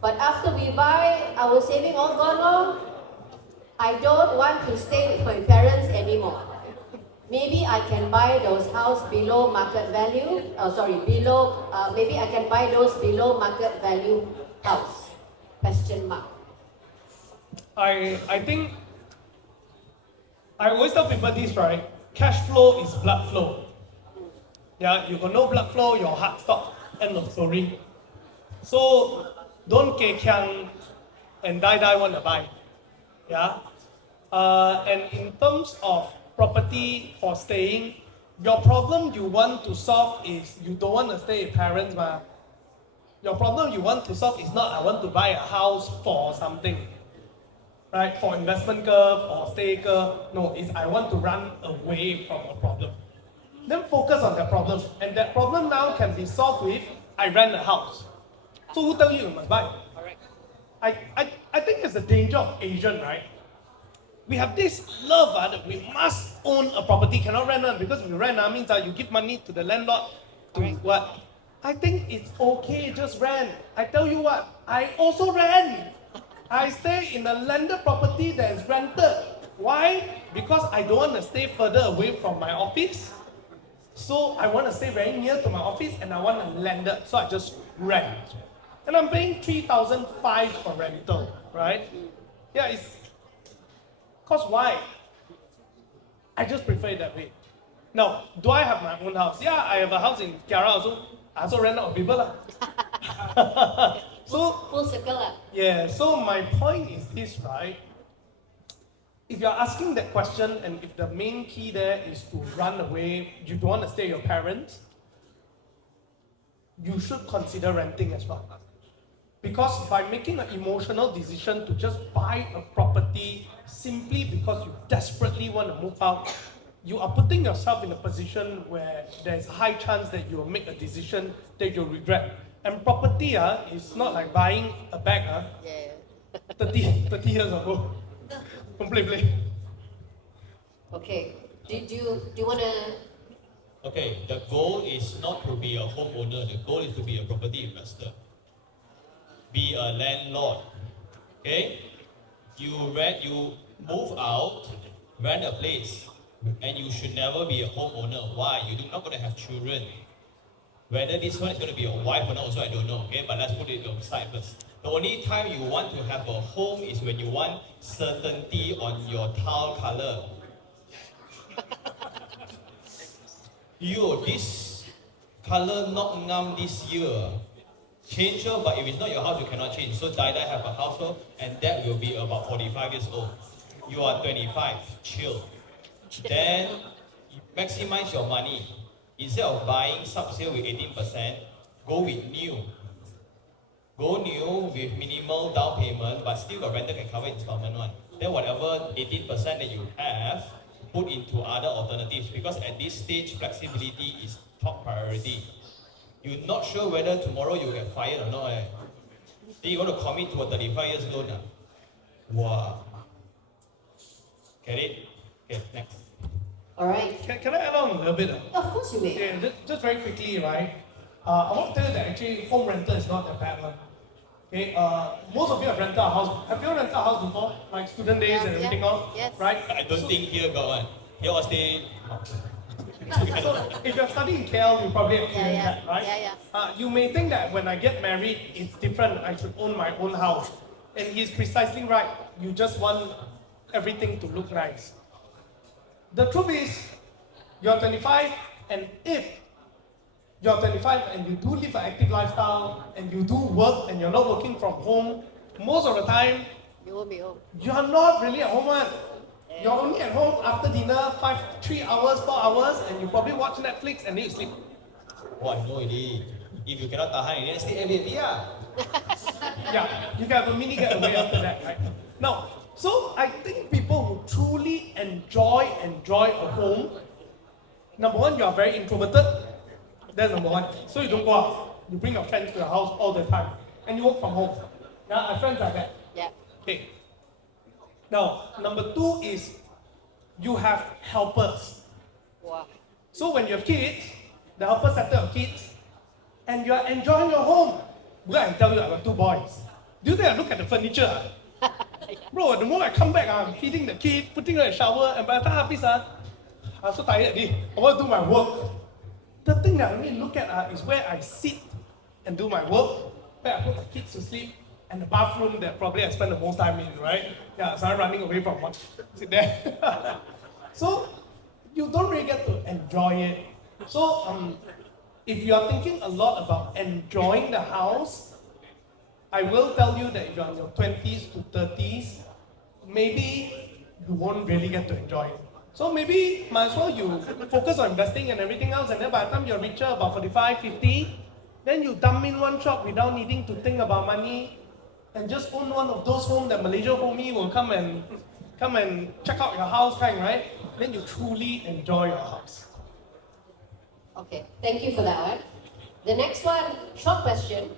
But after we buy, our saving all gone on. I don't want to stay with my parents anymore. Maybe I can buy those house below market value. Maybe I can buy those below market value house. Question mark. I think I always tell people this, right? Cash flow is blood flow. Yeah, you got no blood flow, your heart stop. End of story. So don't kiang and die wanna buy. Yeah. And in terms of property for staying, your problem you want to solve is you don't want to stay with parents, ma. Your problem you want to solve is not I want to buy a house for something, right? For investment curve or stay curve. No, it's I want to run away from a problem. Then focus on that problem, and that problem now can be solved with I rent a house. So who tell you must buy? I think it's the danger of Asian, right? We have this love that we must own a property, cannot rent it, because if you rent means you give money to the landlord to what? I think it's okay, just rent. I tell you what, I also rent. I stay in a landed property that is rented. Why? Because I don't want to stay further away from my office. So I want to stay very near to my office and I want to land it. So I just rent. And I'm paying 3,500 for rental, right? Yeah, it's cause why? I just prefer it that way. Now, do I have my own house? Yeah, I have a house in Kiara also. I also rent out to people lah. So Full circle lah. yeah, so my point is this, right? If you're asking that question and if the main key there is to run away, you don't want to stay with your parents, you should consider renting as well. Because by making an emotional decision to just buy a property simply because you desperately want to move out, you are putting yourself in a position where there's a high chance that you will make a decision that you'll regret. And property is not like buying a bag 30 years ago. Completely. Okay. Do you want to? Okay, the goal is not to be a homeowner, the goal is to be a property investor. Be a landlord. Okay? You move out, rent a place, and you should never be a homeowner. Why? You're not going to have children. Whether this one is going to be your wife or not, also I don't know. Okay, but let's put it aside first. The only time you want to have a home is when you want certainty on your tile color. This color not ngam this year. Change her, but if it's not your house, you cannot change. So die have a household, and that will be about 45 years old. You are 25, chill. Then maximize your money. Instead of buying sub-sale with 18%, go with new. Go new with minimal down payment, but still the rental can cover installment one. Then whatever 18% that you have, put into other alternatives, because at this stage, flexibility is top priority. You're not sure whether tomorrow you get fired or not. Then you want to commit to a 35 years loan. Wow. Get it? Okay, next. All right. Can I add on a little bit? Of course you may. Yeah, just very quickly, right? I want to tell you that actually home rental is not that bad one. Okay, most of you have rented a house. Have you rented a house before? Like student days and everything else? Yes. Right? I don't think here got one. Here all stay. So if you're studying in KL, you probably experience that, right? Yeah. You may think that when I get married, it's different. I should own my own house. And he's precisely right. You just want everything to look nice. The truth is, You're 25, and if you're 25 and you do live an active lifestyle and you do work and you're not working from home, most of the time, You won't be home. you're not really at home. You're only at home after dinner, 3 hours, 4 hours, and you probably watch Netflix and then you sleep. Oh, I know already. If you cannot tahan, then stay Airbnb. Yeah, you can have a mini getaway after that, right? Now, so I think people who truly enjoy a home, number one, you are very introverted. That's number one. So you don't go out. You bring your friends to your house all the time. And you work from home. Yeah, my friends are that. Yeah. Okay. Now, number two is you have helpers. Wow. So when you have kids, the helpers settle your kids, and you are enjoying your home. Because I tell you, I got 2 boys. Do you think I look at the furniture? Bro, the moment I come back, I'm feeding the kid, putting her in the shower, and by the time I finish, I'm so tired already. I want to do my work. The thing that I really look at is where I sit and do my work, where I put the kids to sleep, and the bathroom that probably I spend the most time in, right? Yeah, so I'm running away from one. Sit there. So, you don't really get to enjoy it. So, if you are thinking a lot about enjoying the house, I will tell you that if you're in your 20s to 30s, maybe you won't really get to enjoy it. So maybe might as well you focus on investing and everything else, and then by the time you're richer, about 45, 50, then you dump in one shop without needing to think about money, and just own one of those homes that Malaysia homie will come and check out your house kind, right? Then you truly enjoy your house. Okay, thank you for that one. The next one, short question.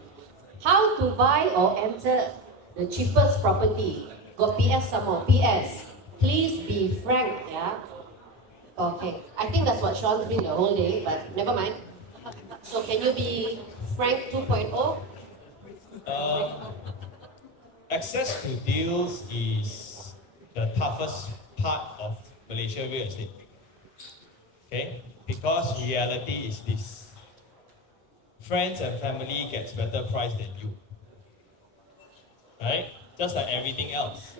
How to buy or enter the cheapest property? Got PS some more. PS. Please be frank, yeah? Okay. I think that's what Sean's been the whole day, but never mind. So can you be frank 2.0? Access to deals is the toughest part of Malaysia real estate. Okay? Because reality is this. Friends and family gets better price than you. Right? Just like everything else.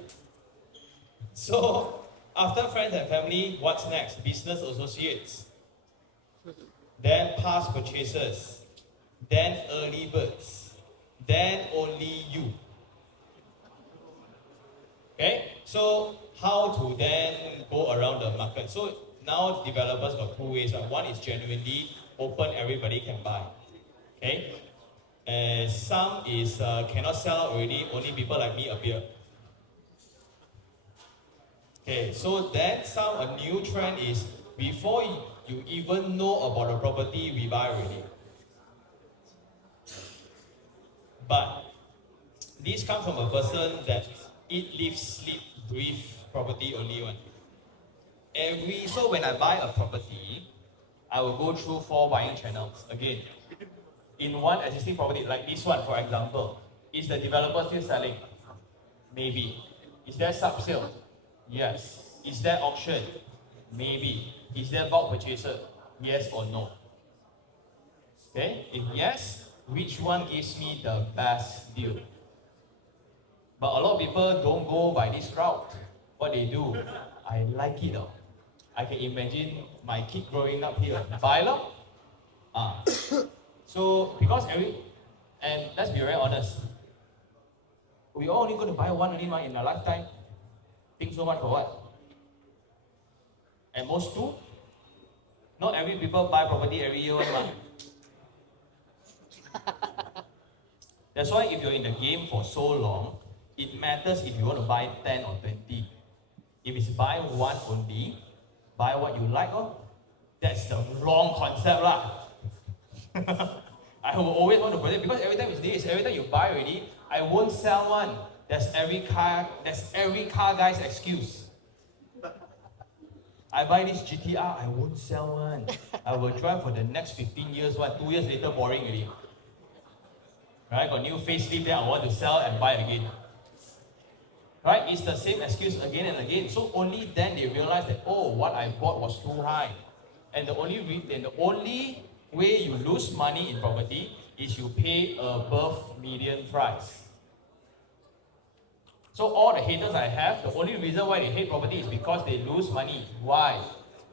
So, after friends and family, what's next? Business associates. Then past purchases. Then early birds. Then only you. Okay? So, how to then go around the market? So, now developers got 2 ways. One is genuinely open, everybody can buy. Okay? And some is cannot sell already, only people like me appear. Okay, so then a new trend is before you even know about the property, we buy already. But this comes from a person that eat, live, sleep, breathe property only one. So when I buy a property, I will go through 4 buying channels. Again, in one existing property, like this one for example, is the developer still selling? Maybe. Is there sub-sale? Yes. Is there auction? Maybe. Is there bulk purchaser? Yes or no? Okay, if yes, which one gives me the best deal? But a lot of people don't go by this route. What they do, I like it though. I can imagine my kid growing up here. Buy lor. So because and let's be very honest, we all only going to buy one only in our lifetime. Think so much for what? At most 2. Not every people buy property every year. That's why if you're in the game for so long, it matters if you want to buy 10 or 20. If it's buy one only, buy what you like, that's the wrong concept lah. I will always want to protect because every time it's this, every time you buy already, I won't sell one. That's every car guy's excuse. I buy this GTR, I won't sell one. I will drive for the next 15 years, 2 years later boring already. Right, got new facelift, then I want to sell and buy again. Right, it's the same excuse again and again. So only then they realize that, oh, what I bought was too high. And the only way you lose money in property is you pay above median price. So all the haters I have, the only reason why they hate property is because they lose money. Why?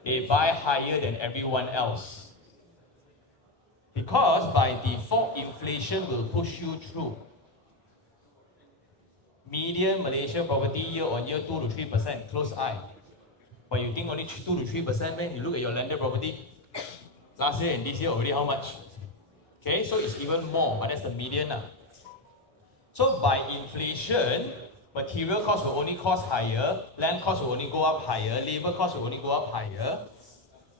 They buy higher than everyone else. Because by default, inflation will push you through. Median Malaysian property year on year 2 to 3%, close eye. But you think only 2 to 3%, man? You look at your landed property, last year and this year already how much? Okay, so it's even more, but that's the median. So by inflation, material costs will only cost higher, land costs will only go up higher, labor costs will only go up higher.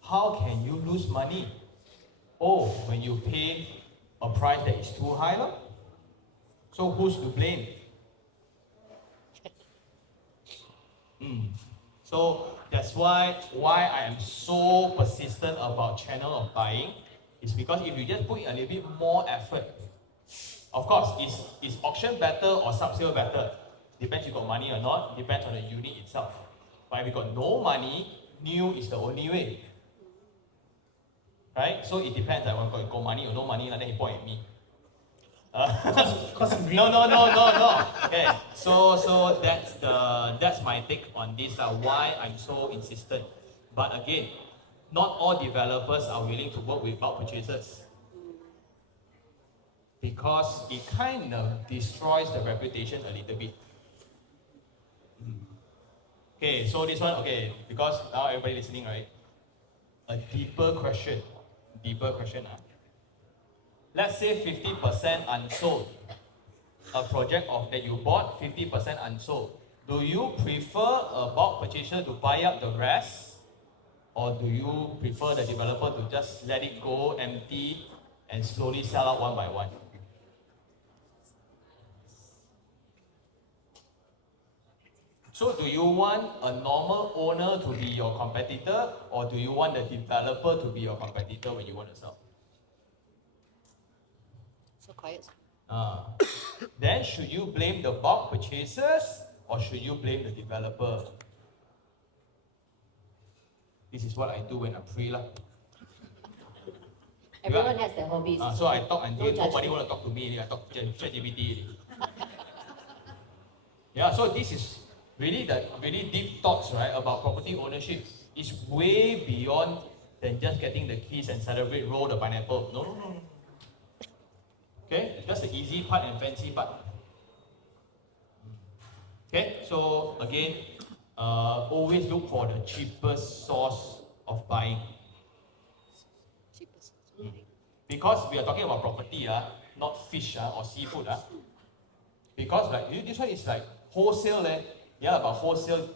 How can you lose money? Oh, when you pay a price that is too high, lah. So who's to blame? So that's why I am so persistent about channel of buying. Is because if you just put in a little bit more effort, of course, is auction better or sub-sale better? Depends if you got money or not, depends on the unit itself. But if you got no money, new is the only way. Right? So it depends, like when you got money or no money, then you point at me. No. Okay, so that's my take on this, why I'm so insistent. But again, not all developers are willing to work with bulk purchasers. Because it kind of destroys the reputation a little bit. Okay, so this one, okay, because now everybody listening, right? A deeper question. Let's say 50% unsold. A project of that you bought, 50% unsold. Do you prefer a bulk purchaser to buy up the rest? Or do you prefer the developer to just let it go empty and slowly sell out one by one? So do you want a normal owner to be your competitor, or do you want the developer to be your competitor when you want to sell? So quiet. Then should you blame the bulk purchasers, or should you blame the developer? This is what I do when I'm free. Everyone has their hobbies. So I talk until No nobody want to talk to me. I talk to ChatGPT. Yeah, so this is really the really deep thoughts, right, about property ownership. It's way beyond than just getting the keys and celebrate, roll the pineapple. No. Okay, that's the easy part and fancy part. Okay, so again, always look for the cheapest source of buying. Cheapest. Because we are talking about property, not fish or seafood. Because like this one is like wholesale. Yeah, but wholesale,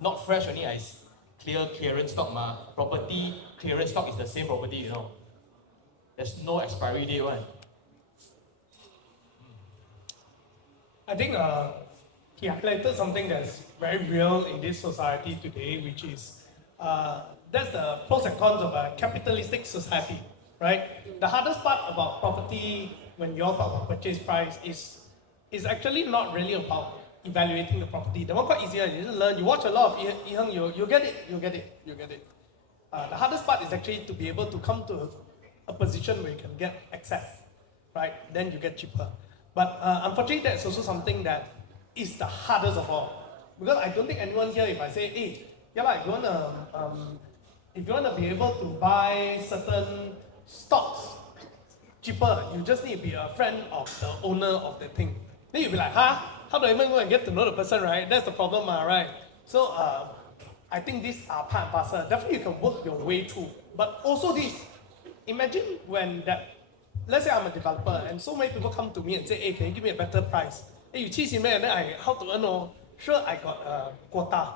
not fresh only. It's clearance stock. Property clearance stock is the same property, you know. There's no expiry date one. I think he highlighted something that's very real in this society today, which is that's the pros and cons of a capitalistic society, right? The hardest part about property when you talk about purchase price is actually not really about evaluating the property. The one quite easier, you just learn, you watch a lot of iherng, you get it. The hardest part is actually to be able to come to a position where you can get access, right? Then you get cheaper. But unfortunately, that's also something that is the hardest of all. Because I don't think anyone here, if I say, hey, if you wanna be able to buy certain stocks cheaper, you just need to be a friend of the owner of the thing. Then you'll be like, how do I even go and get to know the person, right? That's the problem, right? So I think these are part and parcel. Definitely you can work your way through. But also this, imagine when let's say I'm a developer and so many people come to me and say, hey, can you give me a better price? Hey, you cheat me and then how to earn? Sure, I got a quota.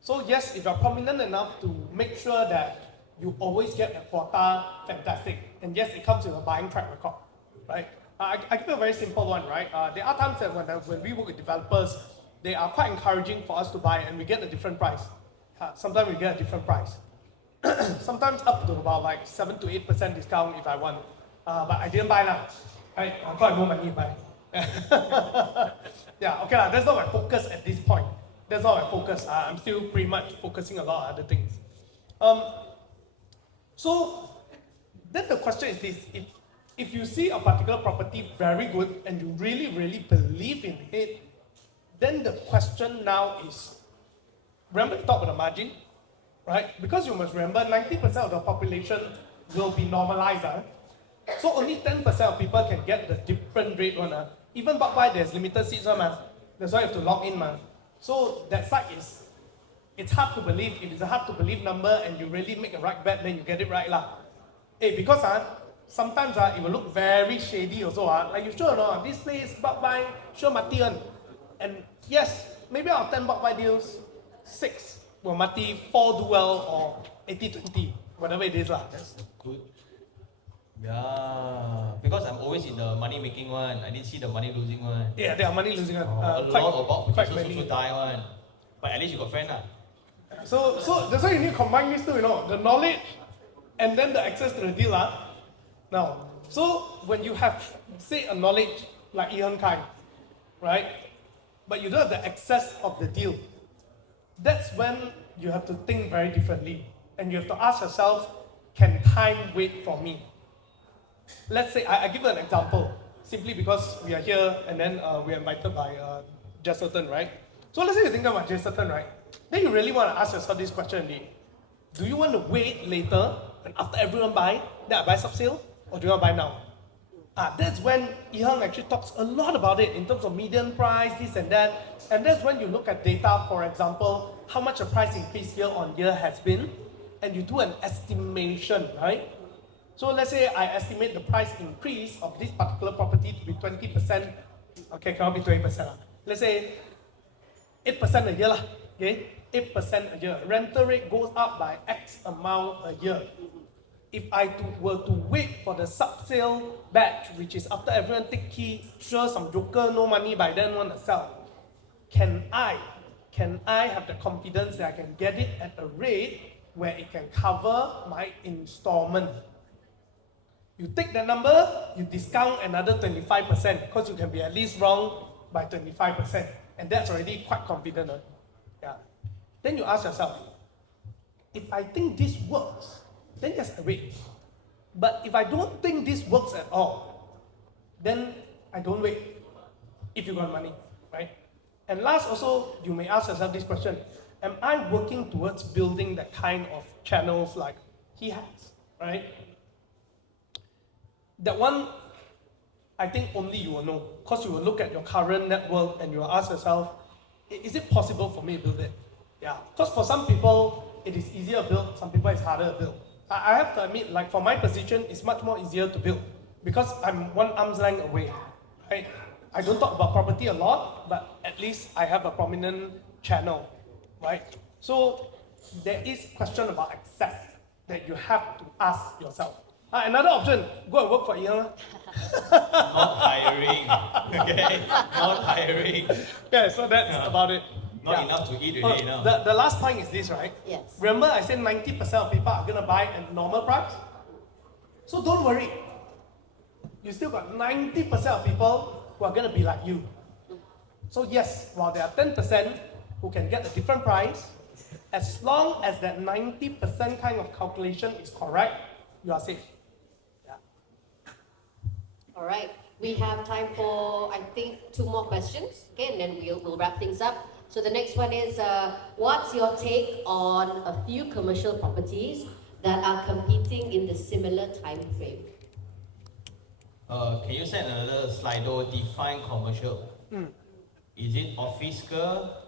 So yes, if you're prominent enough to make sure that you always get a quota, fantastic. And yes, it comes with a buying track record, right? I give you a very simple one, right? There are times that when we work with developers, they are quite encouraging for us to buy and we get a different price. Sometimes we get a different price. Sometimes up to about like 7 to 8% discount if I want. But I didn't buy now. Right? I've got no money to buy. Yeah, okay, that's not my focus at this point. That's not my focus. I'm still pretty much focusing a lot of other things. So then the question is this. If you see a particular property very good and you really, really believe in it, then the question now is, remember to talk about the margin, right? Because you must remember 90% of the population will be normalized. So only 10% of people can get the different rate one. Even bulk buy, there's limited seats one. That's why you have to log in. So that side is, it's hard to believe. If it's a hard to believe number and you really make a right bet, then you get it right. Because sometimes it will look very shady also. Like you sure or not, this place bulk buy, sure mati one. And yes, maybe out of 10 bulk buy deals, 6 will mati, 4 do well, or 80-20, whatever it is. That's good. Yeah, because I'm always in the money making one. I didn't see the money losing one. Yeah, they are money losing one. A lot of bulk quite purchases many. also die one. But at least you got friend. So that's why you need to combine these two, the knowledge and then the access to the deal. Now, so when you have, say, a knowledge like iherng kind, right? But you don't have the access of the deal. That's when you have to think very differently. And you have to ask yourself, can time wait for me? Let's say, I give you an example, simply because we are here and then we are invited by Jesselton, right? So let's say you think about Jesselton, right? Then you really want to ask yourself this question, do you want to wait later and after everyone buy, then I buy sub-sale? Or do you want to buy now? That's when iherng actually talks a lot about it in terms of median price, this and that. And that's when you look at data, for example, how much the price increase year on year has been, and you do an estimation, right? So let's say I estimate the price increase of this particular property to be 20%. Okay, cannot be 20%. Let's say 8% a year. Okay, 8% a year. Rental rate goes up by X amount a year. If I were to wait for the sub-sale batch, which is after everyone take key, sure some joker, no money by then want to sell. Can I have the confidence that I can get it at a rate where it can cover my installment? You take that number, you discount another 25%, because you can be at least wrong by 25%. And that's already quite confident. Yeah. Then you ask yourself, if I think this works, then yes, I wait. But if I don't think this works at all, then I don't wait, if you got money, right? And last also, you may ask yourself this question, am I working towards building that kind of channels like he has, right? That one, I think only you will know, because you will look at your current network and you will ask yourself, is it possible for me to build it? Yeah, because for some people, it is easier to build, some people it's harder to build. I have to admit, like for my position, it's much more easier to build, because I'm one arm's length away, right? I don't talk about property a lot, but at least I have a prominent channel, right? So there is question about access that you have to ask yourself. Another option, go and work for iherng. Not hiring. Okay? Not hiring. Yeah, so that's about it. Not enough to eat already now. The last point is this, right? Yes. Remember I said 90% of people are going to buy at normal price? So don't worry. You still got 90% of people who are going to be like you. So yes, while there are 10% who can get a different price, as long as that 90% kind of calculation is correct, you are safe. Yeah. All right. We have time for, I think, 2 more questions. Okay, and then we'll wrap things up. So the next one is, what's your take on a few commercial properties that are competing in the similar time frame? Can you send another slide? Define commercial. Is it office ke,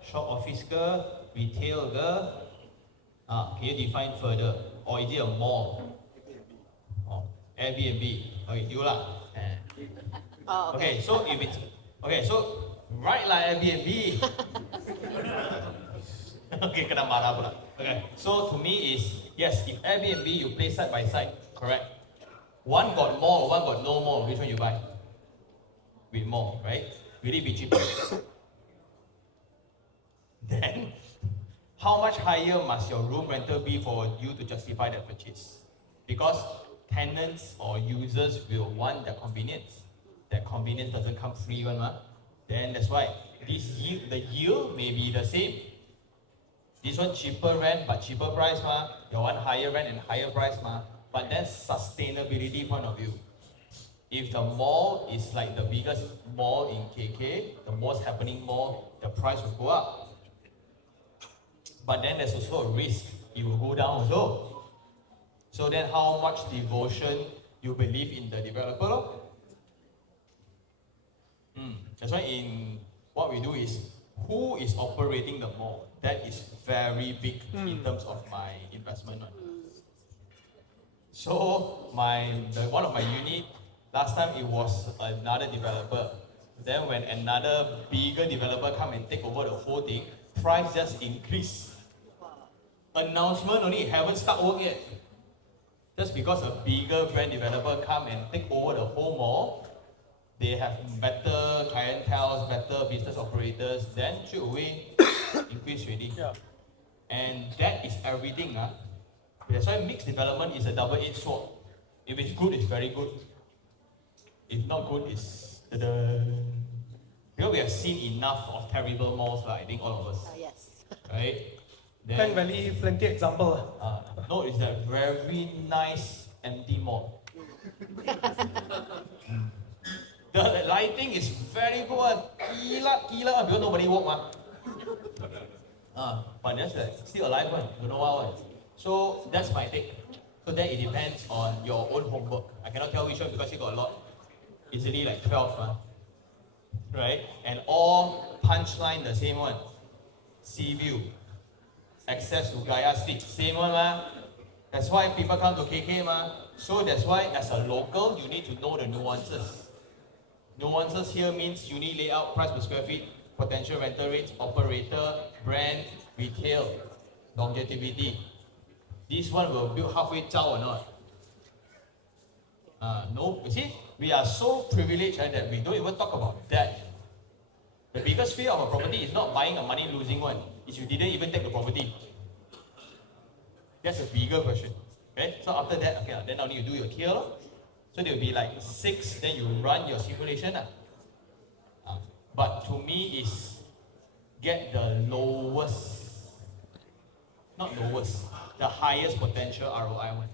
shop office ke, retail ke? Can you define further? Or is it a mall? Airbnb. Okay, you lah. Oh, Okay, so if it's so right like Airbnb. Okay, kena marah pula. Okay, so to me is yes, if Airbnb you play side by side, correct. One got more, one got no more. Which one you buy? With more, right? Will it be cheaper? Then, how much higher must your room rental be for you to justify that purchase? Because tenants or users will want the convenience. That convenience doesn't come free one, then that's why the yield may be the same. This one cheaper rent but cheaper price, your one higher rent and higher price, but that's sustainability point of view. If the mall is like the biggest mall in KK, the most happening mall, the price will go up. But then there's also a risk, it will go down also. So then how much devotion you believe in the developer? Lor? That's why in what we do is, who is operating the mall? That is very big in terms of my investment. So one of my unit, last time it was another developer. Then when another bigger developer come and take over the whole thing, price just increase. Announcement only haven't started work yet. Just because a bigger brand developer come and take over the whole mall, they have better clientele, better business operators, then straight away increase already. Yeah. And that is everything. That's why mixed development is a double-edged sword. If it's good, it's very good. If not good, it's because we have seen enough of terrible malls, I think all of us. Yes. Right? Klang Valley, plenty example. No, it's a very nice empty mall. The lighting is very good. Gila, because nobody walk. But that's still alive one. Don't know why. So that's my take. So then it depends on your own homework. I cannot tell which one because you got a lot. Easily like 12. Right? And all punchline the same one. Sea view. Access to Gaia Street. Same one. That's why people come to KK. So that's why as a local, you need to know the nuances. Nuances here means unit layout, price per square feet, potential rental rates, operator, brand, retail, longevity. This one will build halfway zao or not? No, you see, we are so privileged that we don't even talk about that. The biggest fear of a property is not buying a money losing one, is you didn't even take the property. That's a bigger question. Okay, so after that, okay, then only you do your tier. So there will be like 6, then you run your simulation. But to me is get the lowest, not lowest, the highest potential ROI one.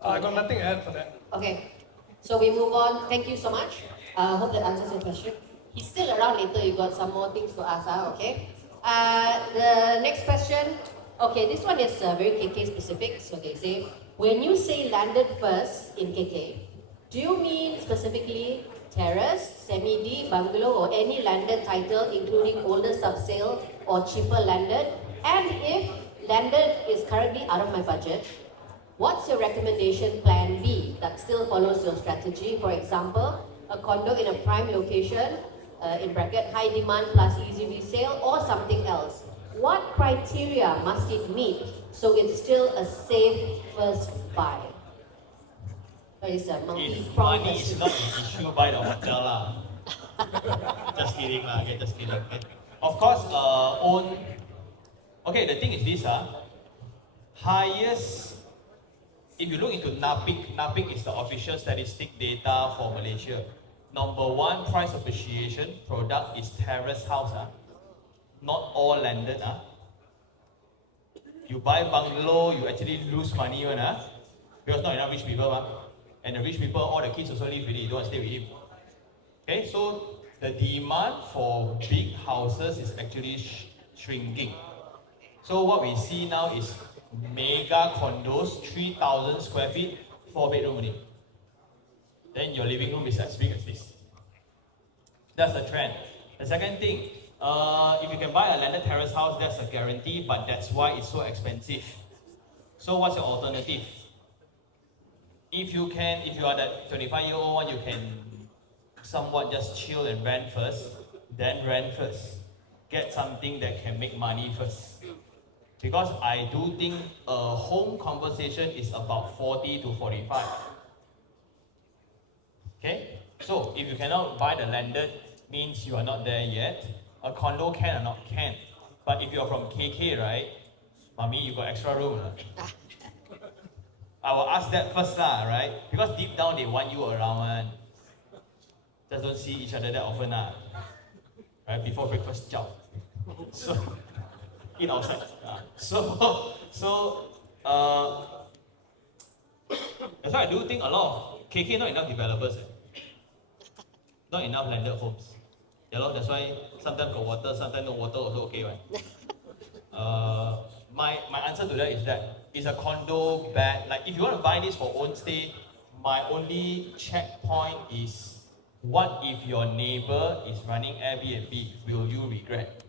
I got nothing to add for that. Okay, so we move on. Thank you so much. Hope that answers your question. He's still around later. You got some more things to ask. Okay. The next question. Okay, this one is very KK specific. So they say, when you say landed first in KK, do you mean specifically terrace, semi-D, bungalow, or any landed title, including older subsale or cheaper landed? And if landed is currently out of my budget, what's your recommendation plan B that still follows your strategy? For example, a condo in a prime location, in bracket, high demand plus easy resale, or something else. What criteria must it meet so it's still a safe first buy? It's a If multi-pronged money is question. not an issue, buy the hotel lah. Just kidding lah, okay, just kidding. Okay. Of course, okay, the thing is this, highest, if you look into NAPIC is the official statistic data for Malaysia. Number 1 price appreciation product is terrace house. Not all landed. You buy bungalow, you actually lose money because not enough rich people. And the rich people, all the kids also live with it, you don't want to stay with him. Okay, so the demand for big houses is actually shrinking. So what we see now is mega condos, 3,000 square feet, 4 bedroom only. Then your living room is as big as this. That's the trend. The second thing, if you can buy a landed terrace house, that's a guarantee, but that's why it's so expensive. So what's your alternative? If you are that 25-year-old one, you can somewhat just chill and rent first, then rent first. Get something that can make money first. Because I do think a home conversation is about 40 to 45. Okay? So if you cannot buy the landed, means you are not there yet. A condo can or not can. But if you're from KK, right? Mommy, you got extra room. I will ask that first, right? Because deep down they want you around. Just don't see each other that often. Right? Before breakfast, job. So, eat outside. That's why I do think a lot of KK not enough developers. Not enough landed homes. Yeah, lor, that's why sometimes got water, sometimes no water also okay, right? My answer to that is that is a condo bad? Like if you want to buy this for own stay, my only checkpoint is what if your neighbor is running Airbnb? Will you regret?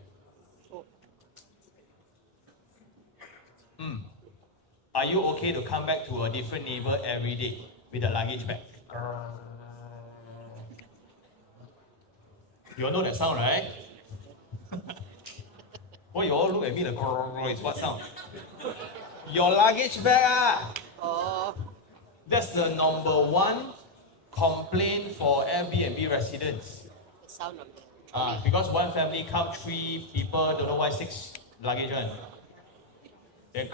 Are you okay to come back to a different neighbor every day with a luggage bag? You all know that sound, right? Why you all look at me like it's what sound? Your luggage bag ah! Oh, That's the number one complaint for Airbnb residents. the sound of it. Because one family come 3 people, don't know why 6 luggage one. Then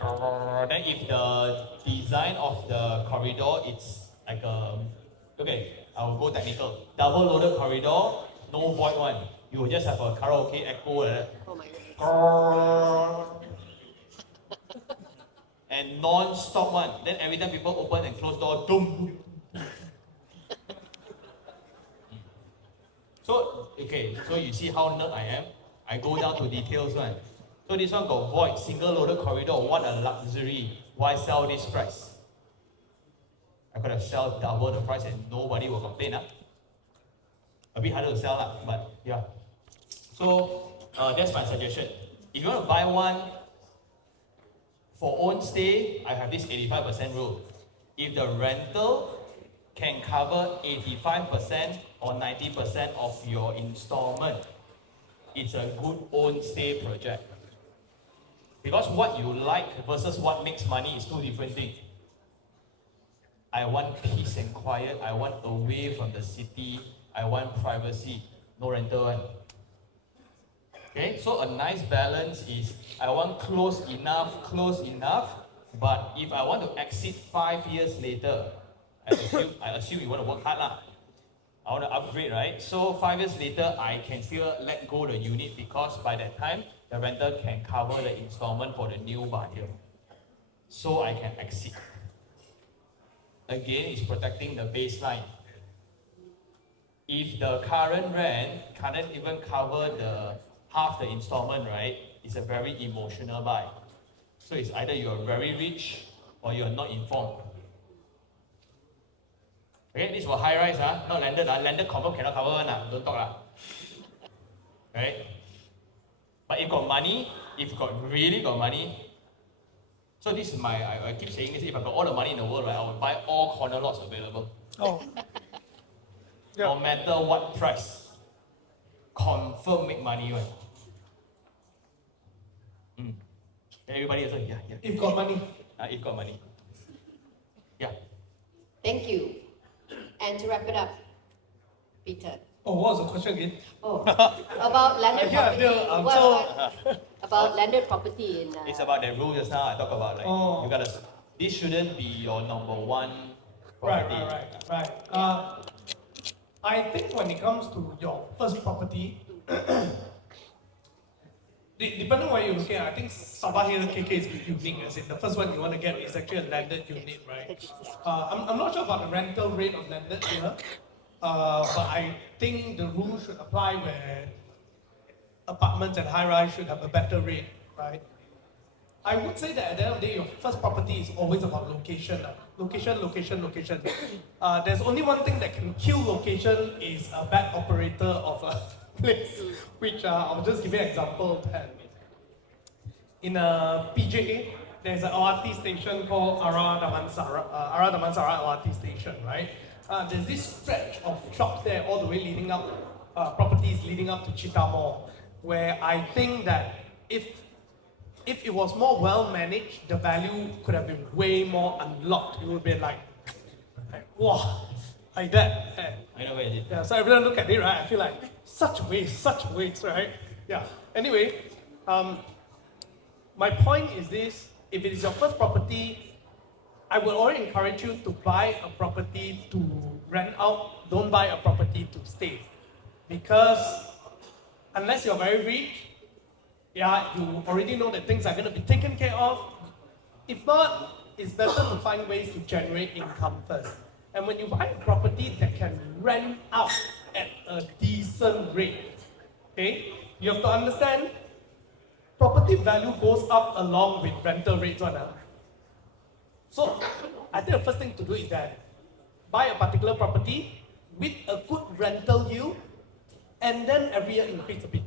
if the design of the corridor it's like a, okay, I will go technical. Double loaded corridor, no void one. You will just have a karaoke echo like that. Oh my goodness. And non-stop one. Then every time people open and close door, boom. So, okay, so you see how nerd I am? I go down to details one. So this one got void, single loaded corridor, what a luxury. Why sell this price? I could have sold double the price and nobody will complain. A bit harder to sell, but yeah. So that's my suggestion. If you want to buy one for own stay, I have this 85% rule. If the rental can cover 85% or 90% of your installment, it's a good own stay project. Because what you like versus what makes money is 2 different things. I want peace and quiet, I want away from the city, I want privacy, no rental one. Okay, so a nice balance is I want close enough, but if I want to exit 5 years later, I assume you want to work hard lah. I want to upgrade, right? So 5 years later, I can still let go the unit because by that time, the rental can cover the installment for the new buyer. So I can exit. Again, it's protecting the baseline. If the current rent can't even cover the half the installment, right? It's a very emotional buy. So it's either you're very rich or you're not informed. Okay, this was high rise, not landed. Landed confirm cannot cover one, don't talk. Right? But if you got money, if you really got money, so this is I keep saying this, if I got all the money in the world, right, I would buy all corner lots available. Oh. Yeah. No matter what price. Confirm make money, right? Everybody also, yeah. If got money. If got money. Yeah. Thank you. And to wrap it up, Peter. Oh, what was the question again? Oh, about landed Yeah, property. yeah, What about landed property in? It's about the rule just now. I talk about you gotta. This shouldn't be your number one property. Right. I think when it comes to your first property, depending on what you're looking at, I think Sabah here KK is unique. As in the first one you want to get is actually a landed unit, right? I'm not sure about the rental rate of landed here, but I think the rule should apply where apartments and high-rise should have a better rate, right? I would say that at the end of the day, your first property is always about location. Location. There's only one thing that can kill location is a bad operator of a place, which I'll just give you an example. In a PJA, there's an LRT station called Ara Damansara LRT station, right? There's this stretch of shops there all the way leading up, properties leading up to Cheetah Mall, where I think that if it was more well managed, the value could have been way more unlocked. It would be like wow, like that. I know where it is. Yeah, so every time I look at it, right, I feel like such waste, right? Yeah. Anyway, my point is this: if it is your first property, I would already encourage you to buy a property to rent out. Don't buy a property to stay, because unless you're very rich, yeah, you already know that things are going to be taken care of. If not, it's better to find ways to generate income first. And when you buy a property that can rent out at a decent rate, Okay? You have to understand, property value goes up along with rental rates. So, I think the first thing to do is that buy a particular property with a good rental yield, and then every year increase a bit.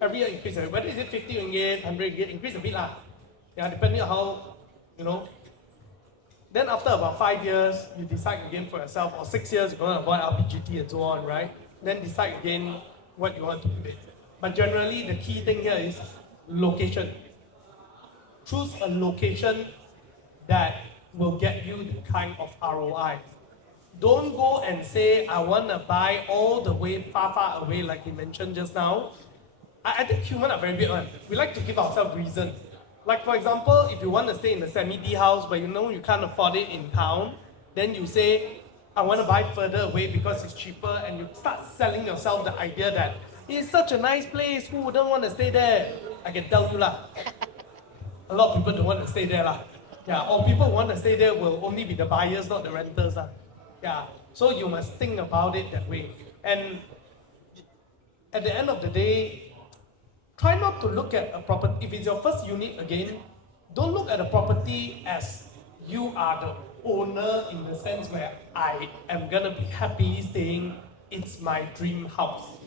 Every year increase a bit. Whether is it 50 ringgit, 100 ringgit, increase a bit lah. Yeah, depending on how, you know. Then after about 5 years, you decide again for yourself, or 6 years, you're going to avoid RPGT and so on, right? Then decide again what you want to do with it. But generally, the key thing here is location. Choose a location that will get you the kind of ROI. Don't go and say, I want to buy all the way far away, like you mentioned just now. I think humans are very weird one. We like to give ourselves reasons. Like for example, if you want to stay in a semi-D house, but you know you can't afford it in town, then you say, I want to buy further away because it's cheaper, and you start selling yourself the idea that it's such a nice place, who wouldn't want to stay there? I can tell you lah. A lot of people don't want to stay there lah. Yeah, or people who want to stay there will only be the buyers, not the renters lah. Yeah, so you must think about it that way. And at the end of the day, try not to look at a property, if it's your first unit again, don't look at a property as you are the owner in the sense where I am gonna be happy staying, it's my dream house.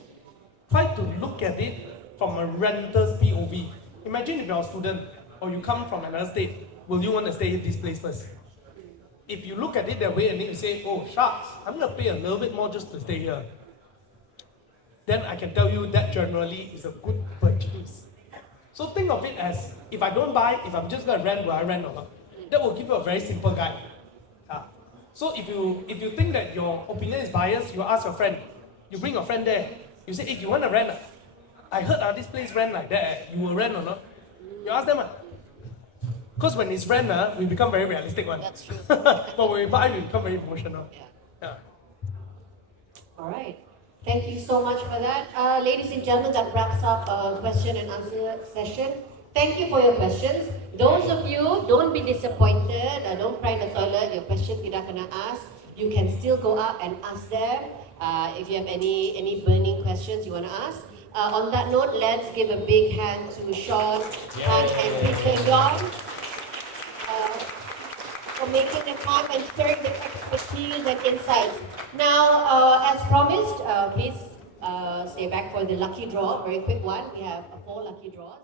Try to look at it from a renter's POV. Imagine if you're a student or you come from another state, will you want to stay in this place first? If you look at it that way and then you say, oh shucks, I'm gonna pay a little bit more just to stay here, then I can tell you that generally is a good purchase. So think of it as, if I don't buy, if I'm just gonna rent, will I rent or not? That will give you a very simple guide. So if you think that your opinion is biased, you ask your friend. You bring your friend there. You say, hey, you want to rent? I heard this place rent like that. You will rent or not? You ask them. Because when it's rent, we become very realistic one. That's true. But when we buy, we become very emotional. Yeah. All right. Thank you so much for that. Ladies and gentlemen, that wraps up our question and answer session. Thank you for your questions. Those of you, don't be disappointed. Don't cry in the toilet. Your question tidak kena ask. You can still go up and ask them if you have any burning questions you want to ask. On that note, let's give a big hand to Sean, Han, and Peter Yong for making the time and sharing the expertise and insights. Now, as promised, please stay back for the lucky draw, very quick one. We have 4 lucky draws.